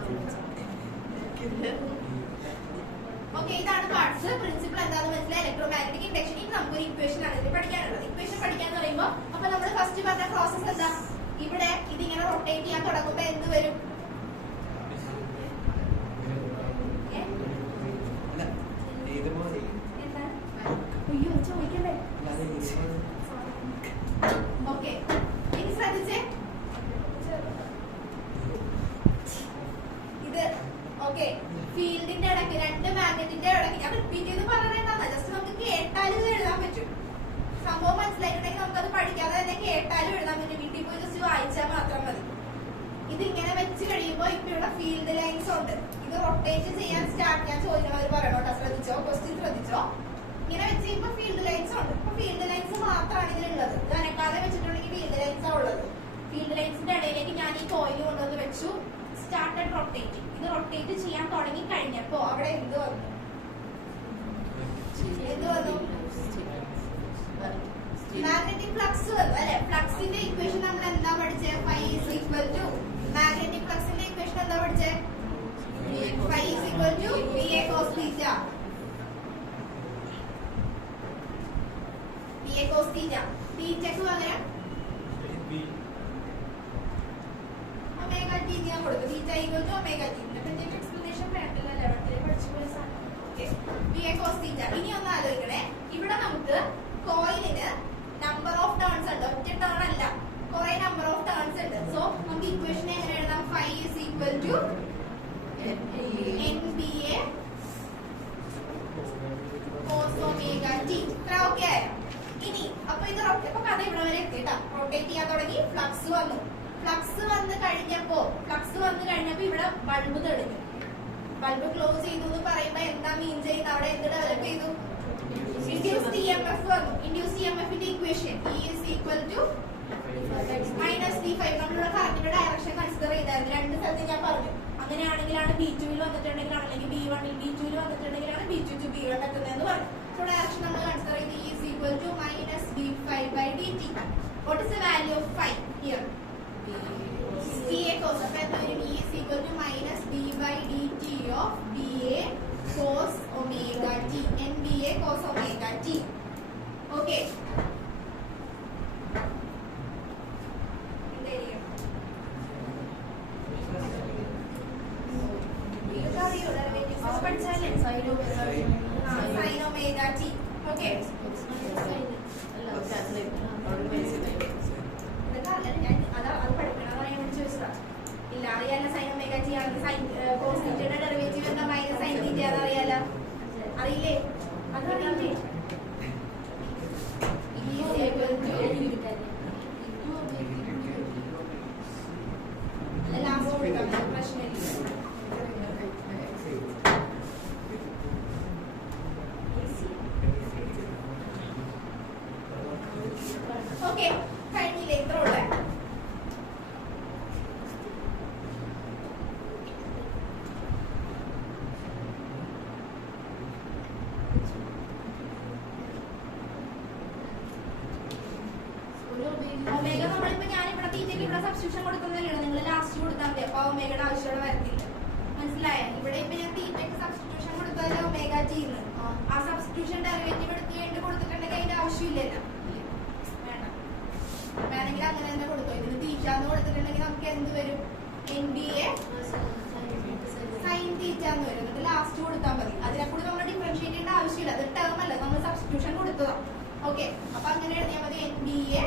Okay, ഇതാണ് പാർട്സ്. പ്രിൻസിപ്പിൾ എന്താണെന്ന് മനസ്സിലായി, ഇലക്ട്രോമാഗ്നറ്റിക് ഇൻഡക്ഷൻ. ഇനി നമുക്കൊരു ഇക്വേഷൻ ആണ് ഇതിൽ പഠിക്കാനുള്ളത്. ഇക്വേഷൻ പഠിക്കാന്ന് പറയുമ്പോൾ അപ്പൊ നമ്മൾ ഫസ്റ്റ് പറഞ്ഞ പ്രോസസ് എന്താ? ഇവിടെ ഇതിങ്ങനെ റൊട്ടേറ്റ് ചെയ്യാൻ തുടങ്ങുമ്പോ എന്ത് വരും? അയ്യോ, ചോദിക്കണ്ടേ? ഓക്കെ, ഇനി ശ്രദ്ധിച്ചേ ഇത്. ഓക്കെ, ഫീൽഡിന്റെ ഇടയ്ക്ക് രണ്ട് മാഗ്നറ്റിന്റെ ഇടയ്ക്ക് ഞാൻ റിപ്പീറ്റ് ചെയ്ത് പറഞ്ഞതാണ്. ജസ്റ്റ് നമുക്ക് കേട്ടാലും ഇത് എഴുതാൻ പറ്റും. സംഭവം മനസ്സിലായിട്ടുണ്ടെങ്കിൽ നമുക്കത് പഠിക്കാതെ തന്നെ കേട്ടാലും എഴുതാൻ പറ്റും. വീട്ടിൽ പോയി ജസ്റ്റ് വായിച്ചാൽ മാത്രം മതി. ഇതിങ്ങനെ വെച്ച് കഴിയുമ്പോൾ ഇപ്പൊ ഇവിടെ ഫീൽഡ് ലൈൻസ് ഉണ്ട്. ഇത് റൊട്ടേറ്റ് ചെയ്യാൻ സ്റ്റാർട്ട് ചെയ്യാൻ ചോദിക്കുന്നവർ പറയണോട്ടോ. ശ്രദ്ധിച്ചോ, ക്വസ്റ്റ്യൻ ശ്രദ്ധിച്ചോ. ഇങ്ങനെ വെച്ച് കഴിയുമ്പോൾ ഫീൽഡ് ലൈൻസ് ഉണ്ട്. അപ്പൊ ഫീൽഡ് ലൈൻസ് മാത്രമാണ് ഇതിലുള്ളത്. ഇത് അനക്കാതെ വെച്ചിട്ടുണ്ടെങ്കിൽ ഫീൽഡ് ലൈൻസാണ് ഉള്ളത്. ഫീൽഡ് ലൈൻസിന്റെ ഇടയിലേക്ക് ഞാൻ ഈ കോയിൽ കൊണ്ടുവന്ന് വെച്ചു. Started rotating. ഇത് റൊട്ടേറ്റ് ചെയ്യാൻ തുടങ്ങി കഴിഞ്ഞപ്പോ അവിടെ എന്ത് വന്നു? മാഗ്നറ്റിക് ഫ്ലക്സ് വന്നു അല്ലെ? ഫ്ലക്സിന്റെ ഇക്വേഷൻ നമ്മൾ എന്താ പഠിച്ചേ? Phi is equal to magnetic ഫ്ലക്സിന്റെ ഇക്വേഷൻ എന്താ പഠിച്ചേ? Phi is equal to VA cos theta. VA cos theta. തീറ്റയ്ക്ക് പകരം ഒമേഗ ടി ഞാൻ കൊടുക്കും. Theta equal to omega T. ഇതിന്റെ എക്സ്പ്ലനേഷൻ വേണ്ടല്ലോ, 11th പഠിച്ചു പോയ സാധനം. Okay, VA cos theta. ഇനി ഒന്ന് ആലോചിക്കണേ, ഇവിടെ നമുക്ക് കോയിലിന് നമ്പർ ഓഫ് ടേൺസ് ഉണ്ട്. ഒറ്റ ടേൺ അല്ല, കുറെ നമ്പർ ഓഫ് ടേൺസ് ഉണ്ട്. സോ നമുക്ക് ഇക്വേഷൻ എങ്ങനെ എഴുതാം? Phi is equal to NBA cos omega t. ഇത്ര ഓക്കെ ആയോ? ഇനി അപ്പൊ ഇത് അപ്പൊ കഥ ഇവിടെ വരെ എത്തിട്ടാ. റൊട്ടേറ്റ് ചെയ്യാൻ തുടങ്ങി, ഫ്ലക്സ് വന്നു. ഫ്ലക്സ് വന്ന് കഴിഞ്ഞപ്പോ ഇവിടെ ബൾബ് തെളിഞ്ഞു. ബൾബ് ക്ലോസ് ചെയ്തു എന്ന് പറയുമ്പോ എന്താ മീൻ ചെയ്യുന്നത്? അവിടെ എന്ത് ഡെവലപ്പ് ചെയ്തു? ഇൻഡ്യൂസ്ഡ് EMF വന്നു. ഇൻഡ്യൂസ്ഡ് EMFന്റെ equation E is equal to -d5. നമ്മളിവിടെ കറന്റിന്റെ ഡയറക്ഷൻ കൺസിഡർ ചെയ്താൽ അങ്ങനെയാണെങ്കിലാണ് B2 വന്നിട്ടുണ്ടെങ്കിലാണ് അല്ലെങ്കിൽ B1 B2 വന്നിട്ടുണ്ടെങ്കിലാണ് B2 to B1 എത്തുന്നതെന്ന് പറഞ്ഞു. സോ ഡയറക്ഷൻ നമ്മൾ കൺസിഡർ ചെയ്ത് E is equal to minus d∅dt. What is the value of phi here? CA cos. അപ്പോൾ എന്താ വരും? E is equal to minus d/dt of BA cos omega t. NBA cos omega t. Okay. Sin omega t. Okay. അത് പഠിക്കണം പറയാൻ വേണ്ടി ചോദിച്ചതാ. ഇല്ല അറിയാലോ സൈൻ ഒമേഗ ടി ആണെങ്കിൽ സൈൻ കോസ് തീറ്റയുടെ ഡെറിവേറ്റീവ് എന്താ മൈനസ് സൈൻ തീറ്റ അറിയാലോ. അറിയില്ലേ? അതറിയില്ലേ? ലാസ്റ്റ് കൊടുക്കാം പ്രശ്നമില്ല. ഓക്കെ കഴിഞ്ഞില്ലേ? ഇത്ര ഉള്ളേ. ഒമേഗ നമ്മളിപ്പോ ഞാനിവിടെ തീറ്റയ്ക്ക് ഇവിടെ സബ്സ്റ്റിറ്റ്യൂഷൻ കൊടുക്കുന്നതല്ലേ, നിങ്ങൾ ലാസ്റ്റ് കൊടുത്താൽ മതി. അപ്പൊ ഒമേഗയുടെ ആവശ്യമുള്ള വരത്തില്ല. മനസ്സിലായോ? ഇവിടെ ഇപ്പൊ ഞാൻ തീറ്റയ്ക്ക് സബ്സ്റ്റിറ്റ്യൂഷൻ കൊടുത്തതല്ലേ ഒമേഗ ടി ന്ന്. ആ സബ്സ്റ്റിറ്റ്യൂഷൻ ഡെറിവേറ്റീവ് എടുത്ത് വേണ്ടി കൊടുത്തിട്ടുണ്ടെങ്കിൽ അതിന്റെ ആവശ്യമില്ലല്ലോ. വേണമെങ്കിൽ അങ്ങനെ തന്നെ കൊടുത്തു. ഇതിന് തീറ്റ എന്ന് കൊടുത്തിട്ടുണ്ടെങ്കിൽ നമുക്ക് എന്ത് വരും? NBA സൈൻ തീറ്റ എന്ന് വരും. എന്നിട്ട് ലാസ്റ്റ് കൊടുത്താൽ മതി. അതിനെക്കൂടി നമ്മൾ ഡിഫറൻഷിയേറ്റ് ചെയ്യേണ്ട ആവശ്യമില്ല. അത് ടേം അല്ല, നമ്മൾ സബ്സ്റ്റിറ്റ്യൂഷൻ കൊടുത്തതാ. ഓക്കെ, അപ്പൊ അങ്ങനെ എഴുതിയാൽ മതി. NBA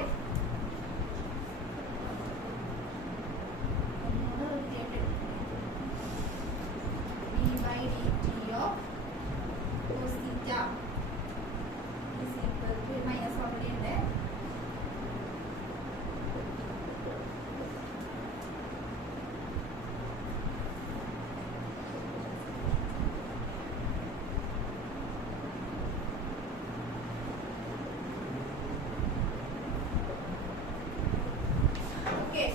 d/dt of cos theta is equal to minus already ഉണ്ട്. Okay.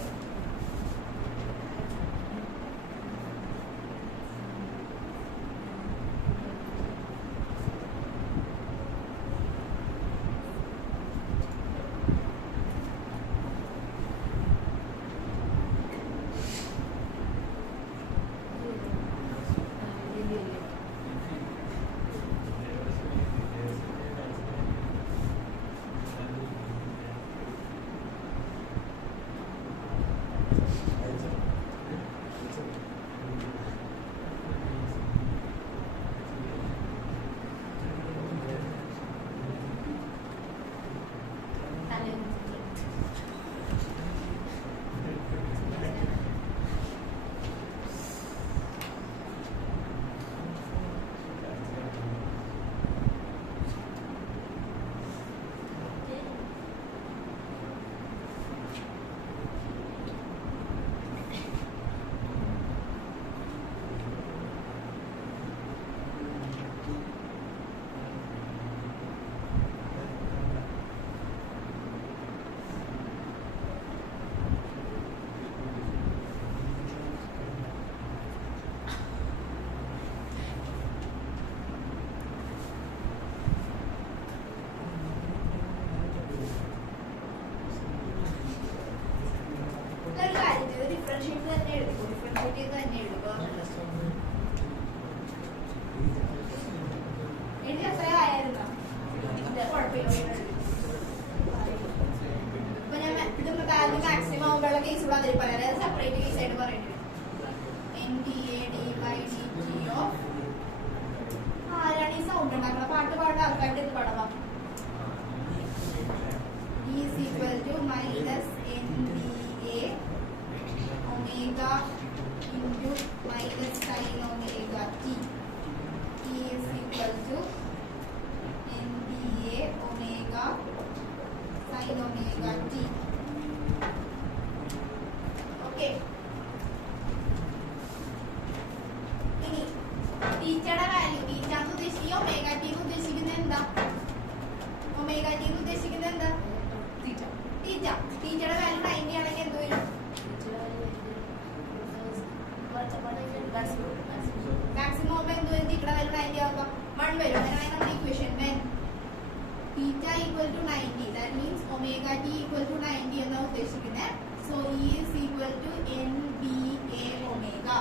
ഡിഫറൻഷിയേറ്റ് തന്നെ എടുക്കും. ഡിഫറൻഷിയേറ്റ് ചെയ്ത് തന്നെ എടുക്കുക. എഴുതി അത്ര ആയിരുന്നോ? കുഴപ്പമില്ല. ഇപ്പൊ ഞാൻ ഇത് വാല്യൂ മാക്സിമം ആവുമ്പോഴുള്ള കേസ് കൂടെ അതിൽ പറയാം. അതായത് സെപ്പറേറ്റ് കേസ് ആയിട്ട് പറയേണ്ടി വരും. NBA d/dt of ആരാണ് ഈ സൗണ്ട് ഉണ്ടാക്കുന്നത്? പാട്ട് പാടുന്ന ആൾക്കാരുടെ ഇത് പാടാം. E is equal to minus NBA omega into minus sin omega t. E is equal to NBA omega sin omega t. Okay. ഇനി തീറ്റയുടെ വാല്യൂ, തീറ്റ എന്ന് ഉദ്ദേശിക്കുക ഒമേഗ ടി എന്ന് ഉദ്ദേശിക്കുന്നത് എന്താ? ഒമേഗ ടി എന്ന് ഉദ്ദേശിക്കുന്നത് എന്താ? തീറ്റ. തീറ്റയുടെ വാല്യൂ 90 ആണെങ്കിൽ E is equal to NBA omega.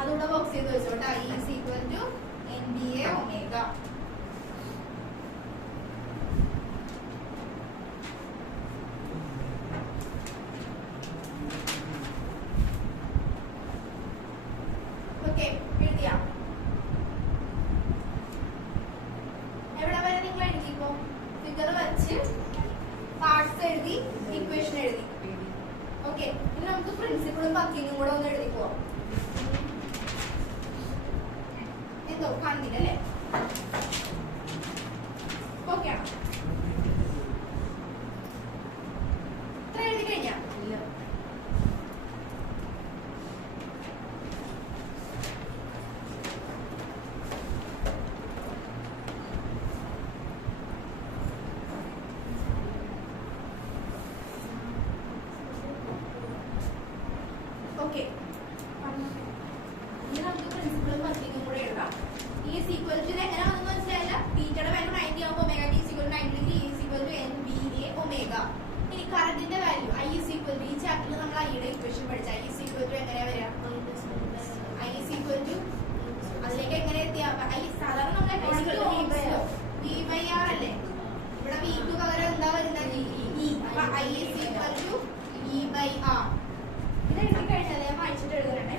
അതുകൂടെ ബോക്സ് ചെയ്ത് വെച്ചോട്ടെ. E is equal to NBA omega. Okay, എഴുതിയാ? എവിടെ വരെ നിങ്ങൾ എഴുതിപ്പോ? ഫിഗർ വെച്ച് പാർട്സ് എഴുതി, ഇക്വേഷൻ എഴുതി. ഓക്കെ, ഇനി നമുക്ക് പ്രിൻസിപ്പിളും വർക്കിങ്ങും കൂടെ ഒന്ന് എഴുതി പോവാം. എന്തോ കാണുന്നില്ല അല്ലേ? ഓക്കെ ആണോ? ഇത്ര എഴുതി കഴിഞ്ഞാ? ഓക്കെ, ഇനി നമുക്ക് പ്രിൻസിപ്പിളും വർക്കിങ്ങും കൂടെ എഴുതാം. E is equal to എങ്ങനെ വന്നെന്ന് മനസ്സിലായില്ല? തീറ്റയുടെ വാല്യൂ 90 ആകുമ്പോൾ omega T is equal to 90 degree, E is equal to NBA omega. ഇനി കറന്റിന്റെ value I is equal to, ഈ ചാപ്റ്ററിൽ നമ്മൾ ഐയുടെ ഇക്വേഷൻ പഠിച്ച I is equal to എങ്ങനെയാ വരിക? I is equal to അതിലേക്ക് എങ്ങനെ എത്തിയാ? I സാധാരണ നമ്മളെ V by R അല്ലേ? ഇവിടെ V2 പകരം എന്താ വരുന്നത്? E. അപ്പൊ I is equal to E by R. ഇത് എഴുതി കഴിഞ്ഞാൽ ഞാൻ വായിച്ചിട്ട് എഴുതണേ.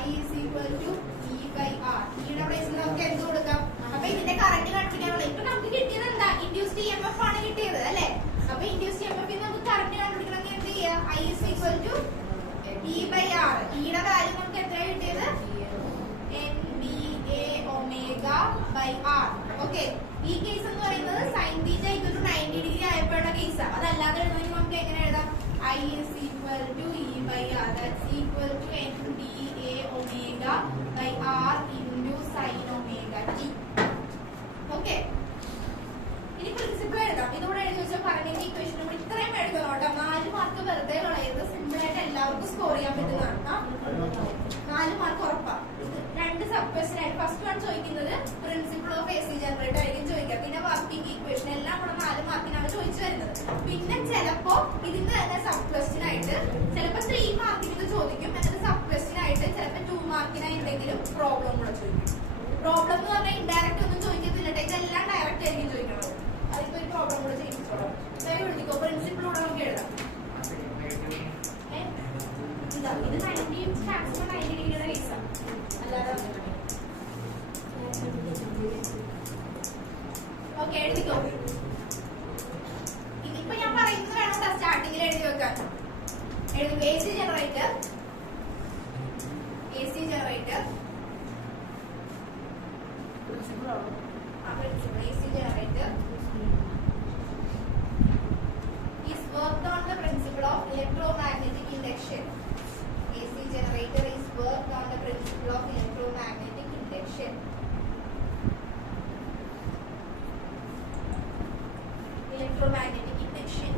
I is equal to E by R. ഈയുടെ പ്ലേസിൽ നമുക്ക് എന്ത് കൊടുക്കാം? അപ്പൊ ഇതിന്റെ കറന്റ് കണ്ടുപിടിക്കാനുള്ള ഇപ്പൊ നമുക്ക് കിട്ടിയത് എന്താ? ഇൻഡ്യൂസ്ഡ് EMF ആണ് കിട്ടിയത് അല്ലേ? അപ്പൊ ഇൻഡ്യൂസ്ഡ് EMF നമുക്ക് കറന്റ് കണ്ടുപിടിക്കണമെങ്കിൽ എന്ത് ചെയ്യാം? I is equal to E by R. ഈയുടെ വാല്യൂ നമുക്ക് എത്ര കിട്ടിയത്? NBA omega by R. Okay, ഈ കേസ് എന്ന് പറയുന്നത് sine theta equal to 90 degree ആയപ്പോഴുള്ള കേസാണ്. അതല്ലാതെ എഴുതണമെങ്കിൽ നമുക്ക് എങ്ങനെ എഴുതാം? I is equal to E by R. That's equal to NBA omega by R into sin omega t. Okay, ഇനി പ്രിൻസിപ്പിൾ എഴുതാം. ഇതുകൂടെ എഴുതി വെച്ചാൽ കറന്റിന്റെ ഇക്വേഷൻ നമ്മൾ ഇത്രയും എഴുതണം കേട്ടോ. 4 മാർക്ക് വെറുതെ കളയരുത്. സിമ്പിൾ ആയിട്ട് എല്ലാവർക്കും സ്കോർ ചെയ്യാൻ പറ്റുന്നതാണ്. 4 മാർക്ക് ഉറപ്പാണ്. രണ്ട് സബ് ക്വസ്റ്റ്യൻ ആയിട്ട് ഫസ്റ്റ് വൺ ചോദിക്കുന്നത് പ്രിൻസിപ്പിൾ ഓഫ് AC ജനറേറ്റർ ആയിരിക്കും ചോദിക്കുക. പിന്നെ വർക്കിംഗ് ഇക്വേഷൻ എല്ലാം കൂടെ 4 മാർക്കിനാണ് ചോദിച്ചു വരുന്നത്. പിന്നെ ചിലപ്പോ ഇതിന് തന്നെ സബ് ക്വസ്റ്റ്യൻ ആയിട്ട് ചിലപ്പോ 3 മാർക്കിന് ചോദിക്കും. എന്നിട്ട് സബ് ക്വസ്റ്റ്യൻ ആയിട്ട് ചിലപ്പോ 2 മാർക്കിനായി എന്തെങ്കിലും പ്രോബ്ലം കൂടെ ചോദിക്കും. പ്രോബ്ലം എന്ന് പറഞ്ഞാൽ ഇൻഡയറക്റ്റ് ഒന്നും ചോദിക്കത്തില്ല, ഇതെല്ലാം ഡയറക്റ്റ് ആയിരിക്കും ചോദിക്കുന്നത്. അതിപ്പോ ഒരു പ്രോബ്ലം കൂടെ ചെയ്യിപ്പിച്ചോളാം. എഴുതിക്കോ, പ്രിൻസിപ്പിൾ കൂടെ നമുക്ക് എഴുതാം. ഇത് 90 മാക്സിമം 90 ഡിഗ്രിയുടെ കേസാണ്. ഓക്കെ, എഴുതിക്കോ. ഇതിപ്പോ ഞാൻ പറയുന്നത് വേണം സ്റ്റാർട്ടിങ്ങിൽ എഴുതി വെക്കാൻ. എഴുതുക. AC generator AC generator is worked on the principle of electromagnetic induction. AC generator is worked on the principle of electromagnetic induction. Electromagnetic induction.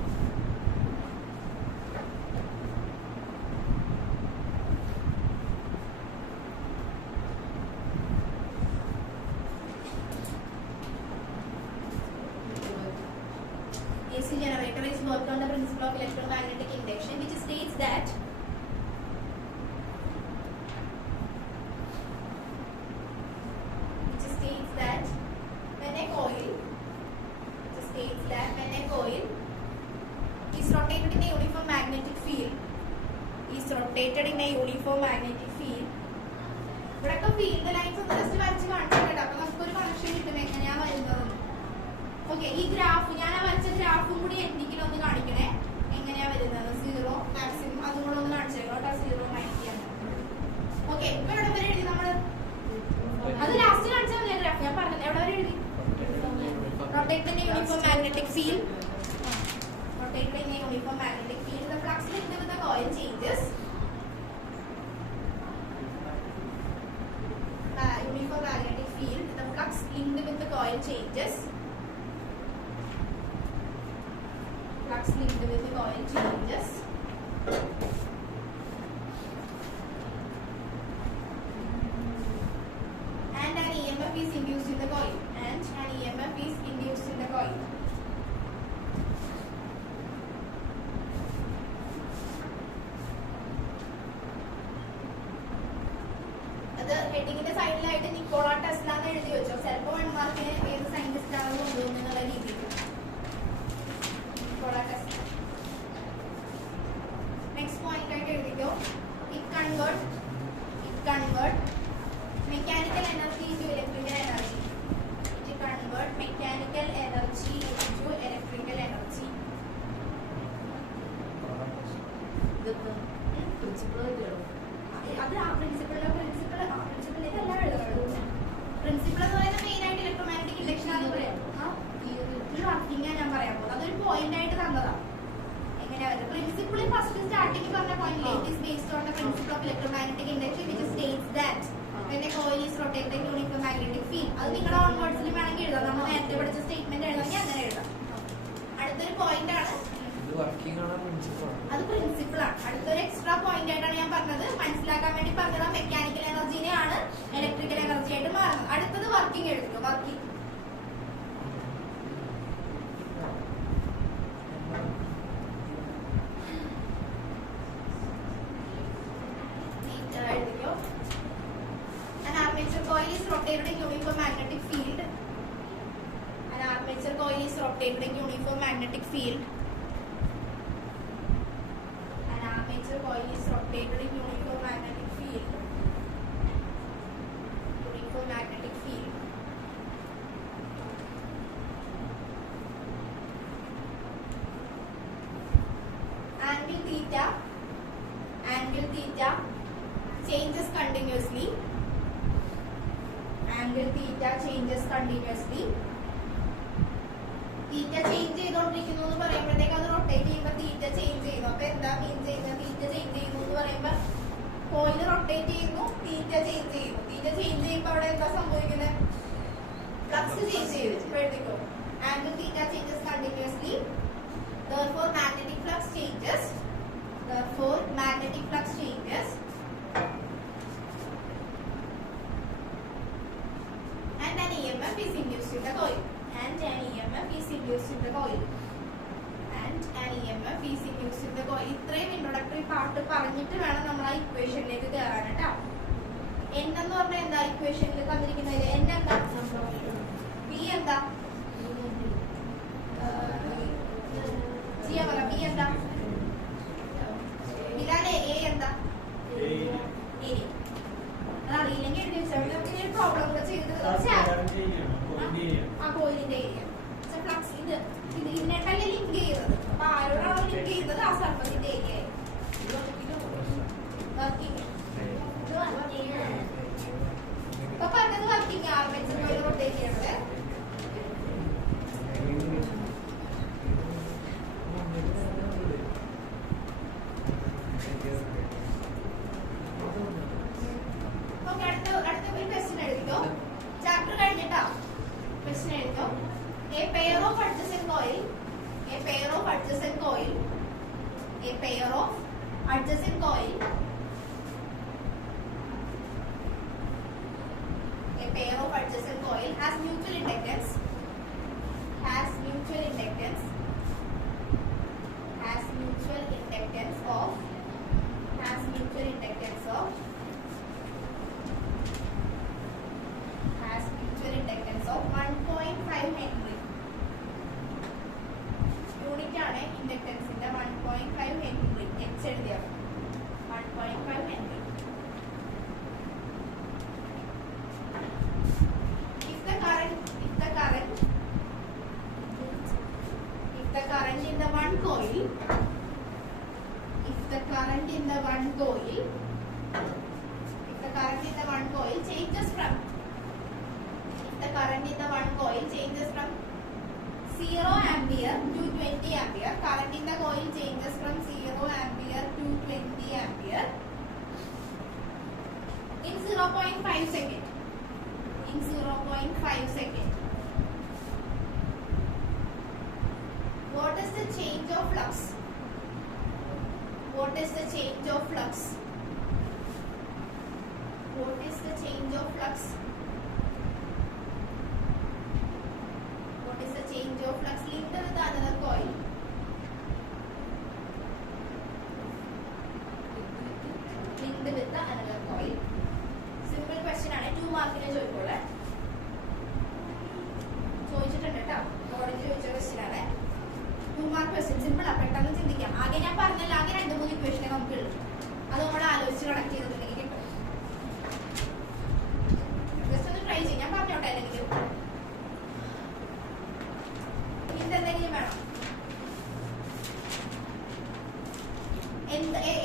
AC generator is worked on the principle of electromagnetic induction, which states that when a coil is rotated in a uniform magnetic field, ഇവിടൊക്കെ field lines ഒന്ന് just വരച്ച് കാണിച്ചിട്ടുണ്ട്. അപ്പൊ നമുക്കൊരു connection കിട്ടും എങ്ങനെയാ വരുന്നത്. Okay, ഈ ഗ്രാഫ് ഞാൻ വരച്ച ഗ്രാഫും കൂടി എന്തെങ്കിലും ഒന്ന് കാണിക്കണേ. എങ്ങനെയാ വരുന്നത്? 0 മാക്സിമം അതും കൂടെ ഒന്ന് കാണിച്ചേക്കോ കേട്ടോ. 0 90 ആണ്. ഓക്കെ, ഇപ്പൊ എവിടെ വരെ എഴുതി നമ്മള്? അത് ലാസ്റ്റ് കാണിച്ചാൽ മതി ഗ്രാഫ്. ഞാൻ പറഞ്ഞത് എവിടെ വരെ എഴുതി? Rotated in a uniform magnetic field. The flux linked with the coil changes. Uniform magnetic field. The flux linked with the coil changes. And an EMF is induced in the coil. Point ആയിട്ട് തന്നതാണ്. എങ്ങനെയാ വരുന്നത്? Principle first starting പറഞ്ഞ point it is based on the principle of electromagnetic induction which States that when a coil is rotating uniform magnetic field. അത് നിങ്ങളുടെ on വേർഡ്സിൽ വേണമെങ്കിൽ എഴുതാം. നമ്മൾ നേരത്തെ പഠിച്ച സ്റ്റേറ്റ്മെന്റ് എഴുതാമെങ്കിൽ അങ്ങനെ എഴുതാം. അടുത്തൊരു പോയിന്റ് ആണ്, അത് പ്രിൻസിപ്പിൾ ആണ്. അടുത്തൊരു എക്സ്ട്രാ പോയിന്റ് ആയിട്ടാണ് ഞാൻ പറഞ്ഞത്, മനസ്സിലാക്കാൻ വേണ്ടി പറഞ്ഞത് മെക്കാനിക്കൽ എനർജിനെയാണ് ഇലക്ട്രിക്കൽ എനർജി ആയിട്ട് മാറുന്നത്. അടുത്തത് വർക്കിംഗ് എഴുതുക. വർക്കിംഗ് എഴുതിക്കോ. An armature coil is rotated in uniform magnetic field. An armature coil is rotated in uniform magnetic field. An armature coil is rotated in uniform magnetic field. Uniform magnetic field. Angle theta. Angle theta changes continuously. Angle theta changes continuously. Theta change ചെയ്തോണ്ടിരിക്കുന്നു എന്ന് പറയുമ്പോഴത്തേക്ക് അത് rotate ചെയ്യുമ്പോൾ തീറ്റ change ചെയ്യുന്നു. അപ്പൊ എന്താ മീൻ ചെയ്യുന്നത്? തീറ്റ change ചെയ്യുന്നു എന്ന് പറയുമ്പോൾ കോയിൽ റൊട്ടേറ്റ് ചെയ്യുന്നു, തീറ്റ ചേഞ്ച് ചെയ്യുന്നു. തീറ്റ ചേഞ്ച് ചെയ്യുമ്പോൾ അവിടെ എന്താ സംഭവിക്കുന്നത്? ഫ്ലക്സ് ചേഞ്ച് ചെയ്തു. എഴുതിക്കോ. Angle theta changes continuously. Therefore magnetic flux changes. Therefore magnetic flux changes. And an EMF is induced in the coil. And an EMF is induced in the coil. And an EMF is induced in the coil. ഇത്രയും introductory part പറഞ്ഞിട്ട് വേണം നമ്മൾ ആ ഇക്വേഷനിലേക്ക് കയറാൻ കേട്ടോ. n എന്ന് പറഞ്ഞാൽ എന്താ ഇക്വേഷനിൽ തന്നിരിക്കുന്നത്? n എന്താ? p എന്താ? g പറ. p എന്താ? ബിലാലെ a എന്താ? അറിയില്ലെങ്കിൽ എഴുതി വെച്ചാൽ നമുക്ക് ഈ പ്രോബ്ലം കൂടെ ചെയ്ത് ആ കോയിലിന്റെ ഏരിയ ഫ്ലക്സ് ഇത് ഇതിനായിട്ടല്ലേ ലിങ്ക് ചെയ്യുന്നത്. അപ്പൊ ആരോടാണോ ലിങ്ക് ചെയ്യുന്നത്? ആ സർഫസിന്റെ ഏരിയ. വർക്കിംഗ് ഇപ്പൊ പറഞ്ഞത് വർക്കിംഗ് ആർമേച്ചർ കോയിൽ റൊട്ടേറ്റ് ചെയ്യണത്. അടുത്ത ഒരു ക്വസ്റ്റ്യൻ എഴുതിക്കോ. ചാപ്റ്റർ കഴിഞ്ഞിട്ടാ ക്വസ്റ്റ്യൻ എഴുതിക്കോ. A pair of adjacent coil, a pair of adjacent coil, a pair of adjacent coil, a pair of adjacent coil has mutual inductance, has mutual inductance, has mutual inductance of, has mutual inductance of, has mutual inductance of 1.5 Henry. Unit ആണ് ഇൻഡക്ടൻസിന്റെ 1.5 Henry. H എഴുതിയാൽ 1.5 Henry. If the current in the one coil, if the current in the one coil changes from, if the current in the one coil changes from 0 ampere to 20 ampere, current in the coil changes from 0 ampere to 20 ampere in 0.5 second. In 0.5 second. What is the change of flux? What is the change of flux? What is the change of flux? What is the change of flux linked with another coil? Linked with the another coil. Simple question ആണ്. 2 മാർക്കിനെ ചോദിക്കോളെ. ചോദിച്ചിട്ടുണ്ട് കേട്ടോ. കോളേജിൽ ചോദിച്ച question ആണ്. 2 mark question. Simple ആ, പെട്ടെന്ന് ചിന്തിക്കാം. ആകെ ഞാൻ പറഞ്ഞല്ലോ, ആകെ 2-3 ഇക്വേഷനെ നമുക്ക് ഉള്ളൂ. അത് നമ്മൾ ആലോചിച്ച് കണക്ട് ചെയ്തിട്ടുണ്ടെങ്കിൽ കിട്ടും. ജസ്റ്റ് ഒന്ന് ട്രൈ ചെയ്യാം. ഞാൻ പറഞ്ഞോട്ടെ അല്ലെങ്കിൽ എന്തെങ്കിലും വേണം.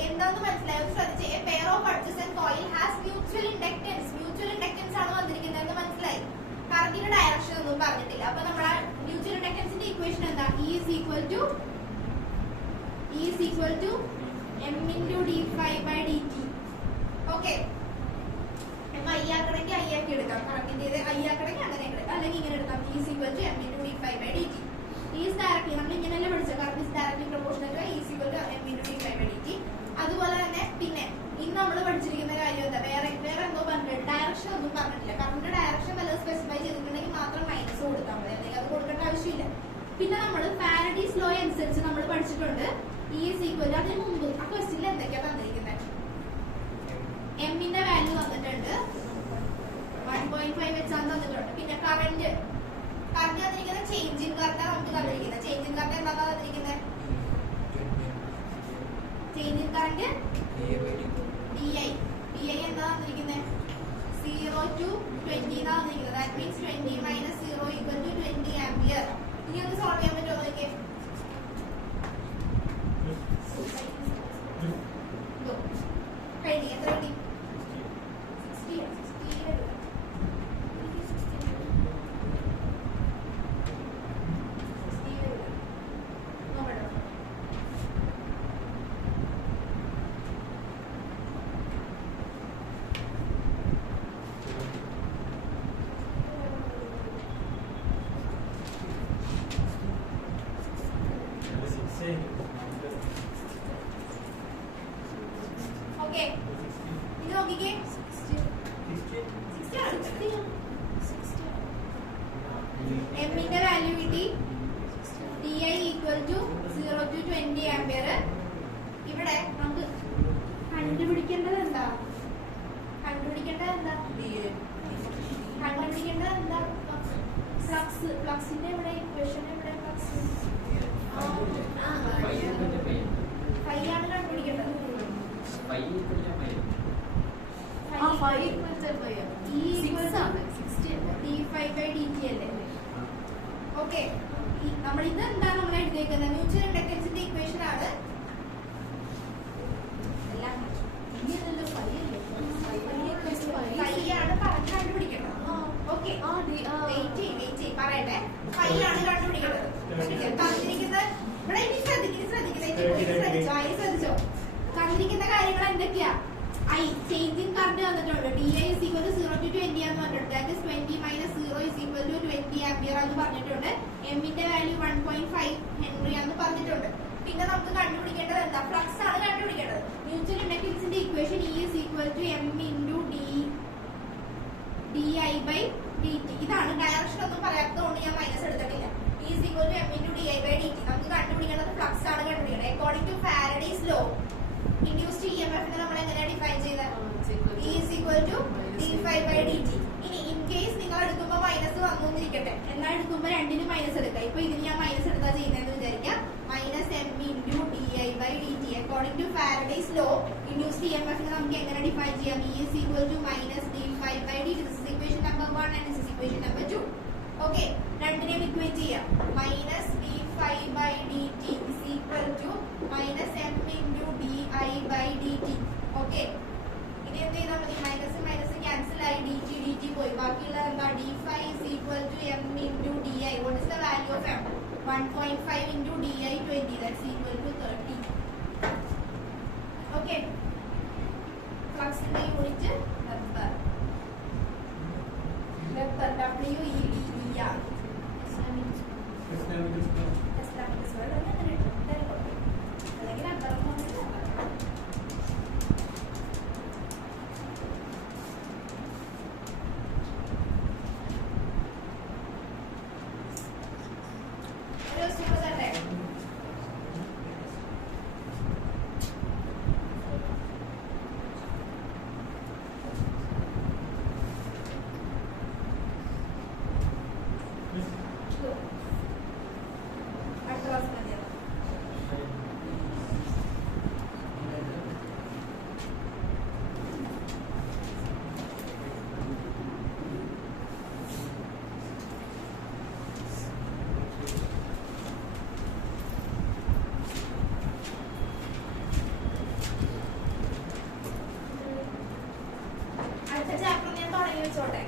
എന്താന്ന് മനസ്സിലായോ? ശ്രദ്ധിച്ച്. A pair of adjacent coil has mutual inductance. Mutual inductance ആണ് വന്നിരിക്കുന്നത് മനസ്സിലായി. കറന്റിന്റെ ഡയറക്ഷൻ ഒന്നും പറഞ്ഞിട്ടില്ല. അപ്പൊ നമ്മളെ മ്യൂച്വൽ ഇൻഡക്ടൻസിന്റെ ഇക്വേഷൻ എന്താ? E is equal to m into d phi by dt. Okay. I ആക്കണമെങ്കിൽ I ആക്കി എടുക്കാം. കറക്റ്റിന്റെ I ആക്കണമെങ്കിൽ അങ്ങനെ എടുക്കാം. അല്ലെങ്കിൽ ഇങ്ങനെ എടുക്കാം. E is equal to m into d phi by dt. E is directly നമ്മൾ ഇങ്ങനെയല്ലേ പഠിച്ചത്. കാരണം is directly proportional to E is equal to m into d phi by dt. അതുപോലെ തന്നെ പിന്നെ ഇന്ന് നമ്മൾ പഠിച്ചിരിക്കുന്ന കാര്യം എന്താ, വേറെ എന്തോ പറഞ്ഞിട്ട് ഡയറക്ഷൻ ഒന്നും പറഞ്ഞിട്ടില്ല. കറണ്ട് ഡയറക്ഷൻ വല്ലതും സ്പെസിഫൈ ചെയ്തിട്ടുണ്ടെങ്കിൽ മാത്രം മൈനസ് കൊടുത്താൽ മതി, അല്ലെങ്കിൽ അത് കൊടുക്കേണ്ട ആവശ്യമില്ല. പിന്നെ നമ്മൾ ഫാരഡീസ് ലോ അനുസരിച്ച് നമ്മൾ പഠിച്ചിട്ടുണ്ട് E is equal to, അതിന് മുമ്പ് ആ ക്വസ്റ്റ്യനിൽ എന്തൊക്കെയാ തന്നിരിക്കുന്നത്, എമ്മിന്റെ വാല്യൂ തന്നിട്ടുണ്ട്, 1.5 വെച്ചാണ് തന്നിട്ടുണ്ട്. പിന്നെ കറന്റ് തന്നിരിക്കുന്നത് ചേഞ്ച് ഇൻ കറന്റ് നമുക്ക് തന്നിരിക്കുന്നത്. ചേഞ്ച് ഇൻ കറന്റ് എന്താ തന്നിരിക്കുന്നത്, ചേഞ്ച് ഇൻ കറന്റ് di എന്താ തന്നിരിക്കുന്നത്, 0 to 20 എന്നാ തന്നിരിക്കുന്നത്. That means 20 minus 0 equal to 20 ampere. ഇനി ഒന്ന് സോൾവ് ചെയ്യാൻ പറ്റുമോ നോക്കിയേ. കഴിഞ്ഞു. എത്ര കിട്ടി? 60. ഓക്കെ, ഇത് നോക്കിക്കേ. 60 ആണ്. എമ്മിന്റെ വാല്യൂ കിട്ടി, di equal to 0 to 20 ampere. ഇവിടെ നമുക്ക് കണ്ടുപിടിക്കേണ്ടത് എന്താ, ഫ്ലക്സിന്റെ ഇവിടെ ഇക്വേഷൻ ഇവിടെ ഫ്ലക്സ് ഫൈ ആണ് കണ്ടുപിടിക്കേണ്ടത്. ഓക്കെ, നമ്മൾ ഇത് എന്താ നമ്മൾ എഴുതിയേക്കുന്നത്, മ്യൂച്വൽ ഇൻഡക്റ്റൻസിന്റെ ഇക്വേഷൻ ആണ്. കണ്ടുപിടിക്കണം. ഓക്കെ, വെയിറ്റ് ചെയ്യ് പറയട്ടെ. ഫൈ ആണ് കണ്ടുപിടിക്കേണ്ടത്. തന്നിരിക്കുന്നത് ഇവിടെ ഇനി ശ്രദ്ധിച്ചോ. തന്നിരിക്കുന്ന കാര്യങ്ങൾ എന്തൊക്കെയാ, I change in current വന്നിട്ടുണ്ട്. di is equal to 0 to 20 എന്ന് പറഞ്ഞിട്ടുണ്ട്. That is 20 minus 0 is equal to 20 ampere എന്ന് പറഞ്ഞിട്ടുണ്ട്. m ന്റെ വാല്യൂ 1.5 ഹെൻറി എന്ന് പറഞ്ഞിട്ടുണ്ട്. പിന്നെ നമുക്ക് കണ്ടുപിടിക്കേണ്ടത് എന്താ, ഫ്ലക്സ് ആണ് കണ്ടുപിടിക്കേണ്ടത്. മ്യൂച്വൽ ഇൻഡക്റ്റൻസിന്റെ equation E is equal to m into di by dt. ഇതാണ്. ഡയറക്ഷൻ ഒന്നും പറയാത്തതുകൊണ്ട് ഞാൻ മൈനസ് എടുത്തിട്ടില്ല. E is equal to m into di by dt. നമുക്ക് കണ്ടുപിടിക്കേണ്ടത് ഫ്ലക്സ് ആണ് കണ്ടുപിടിക്കേണ്ടത്. According to Faraday's law induced ഇഎംഎഫിനെ നമ്മൾ എങ്ങനെ ഡിഫൈൻ ചെയ്തത്, E is equal to d phi by dt. ഇനി ഇൻ കേസ് നിങ്ങൾ എടുക്കുമ്പോൾ മൈനസ് വന്നിരിക്കട്ടെ, എന്നാൽ എടുക്കുമ്പോൾ രണ്ടിനും മൈനസ് എടുക്കാം. ഇപ്പൊ ഇതിന് ഞാൻ മൈനസ് എടുത്താ ചെയ്യുന്നതെന്ന് വിചാരിക്കാം. Minus M into D I by D T. According to Faraday's law induced ഇഎംഎഫിനെ നമുക്ക് എങ്ങനെ ഡിഫൈൻ ചെയ്യാം, E is equal to minus d phi by dt. This is equation number 1 and this is equation number 2. Okay, രണ്ടിനെയും equate ചെയ്യാം. Minus d phi by dt is equal to minus m into di by dt. Okay, ഇനി എന്ത് ചെയ്താൽ മതി, minus minus cancel ആയി, dt പോയി. ബാക്കിയുള്ളത് എന്താ, d phi is equal to m into di. What is the value of m? 1.5 into di 20. That's equal to 30. Okay, ഫ്ലക്സിന്റെ unit weber. WEDER. അല്ലെങ്കിൽ അന്തരം അടുത്ത ചാപ്റ്റർ ഞാൻ തുടങ്ങി വെച്ചോട്ടെ.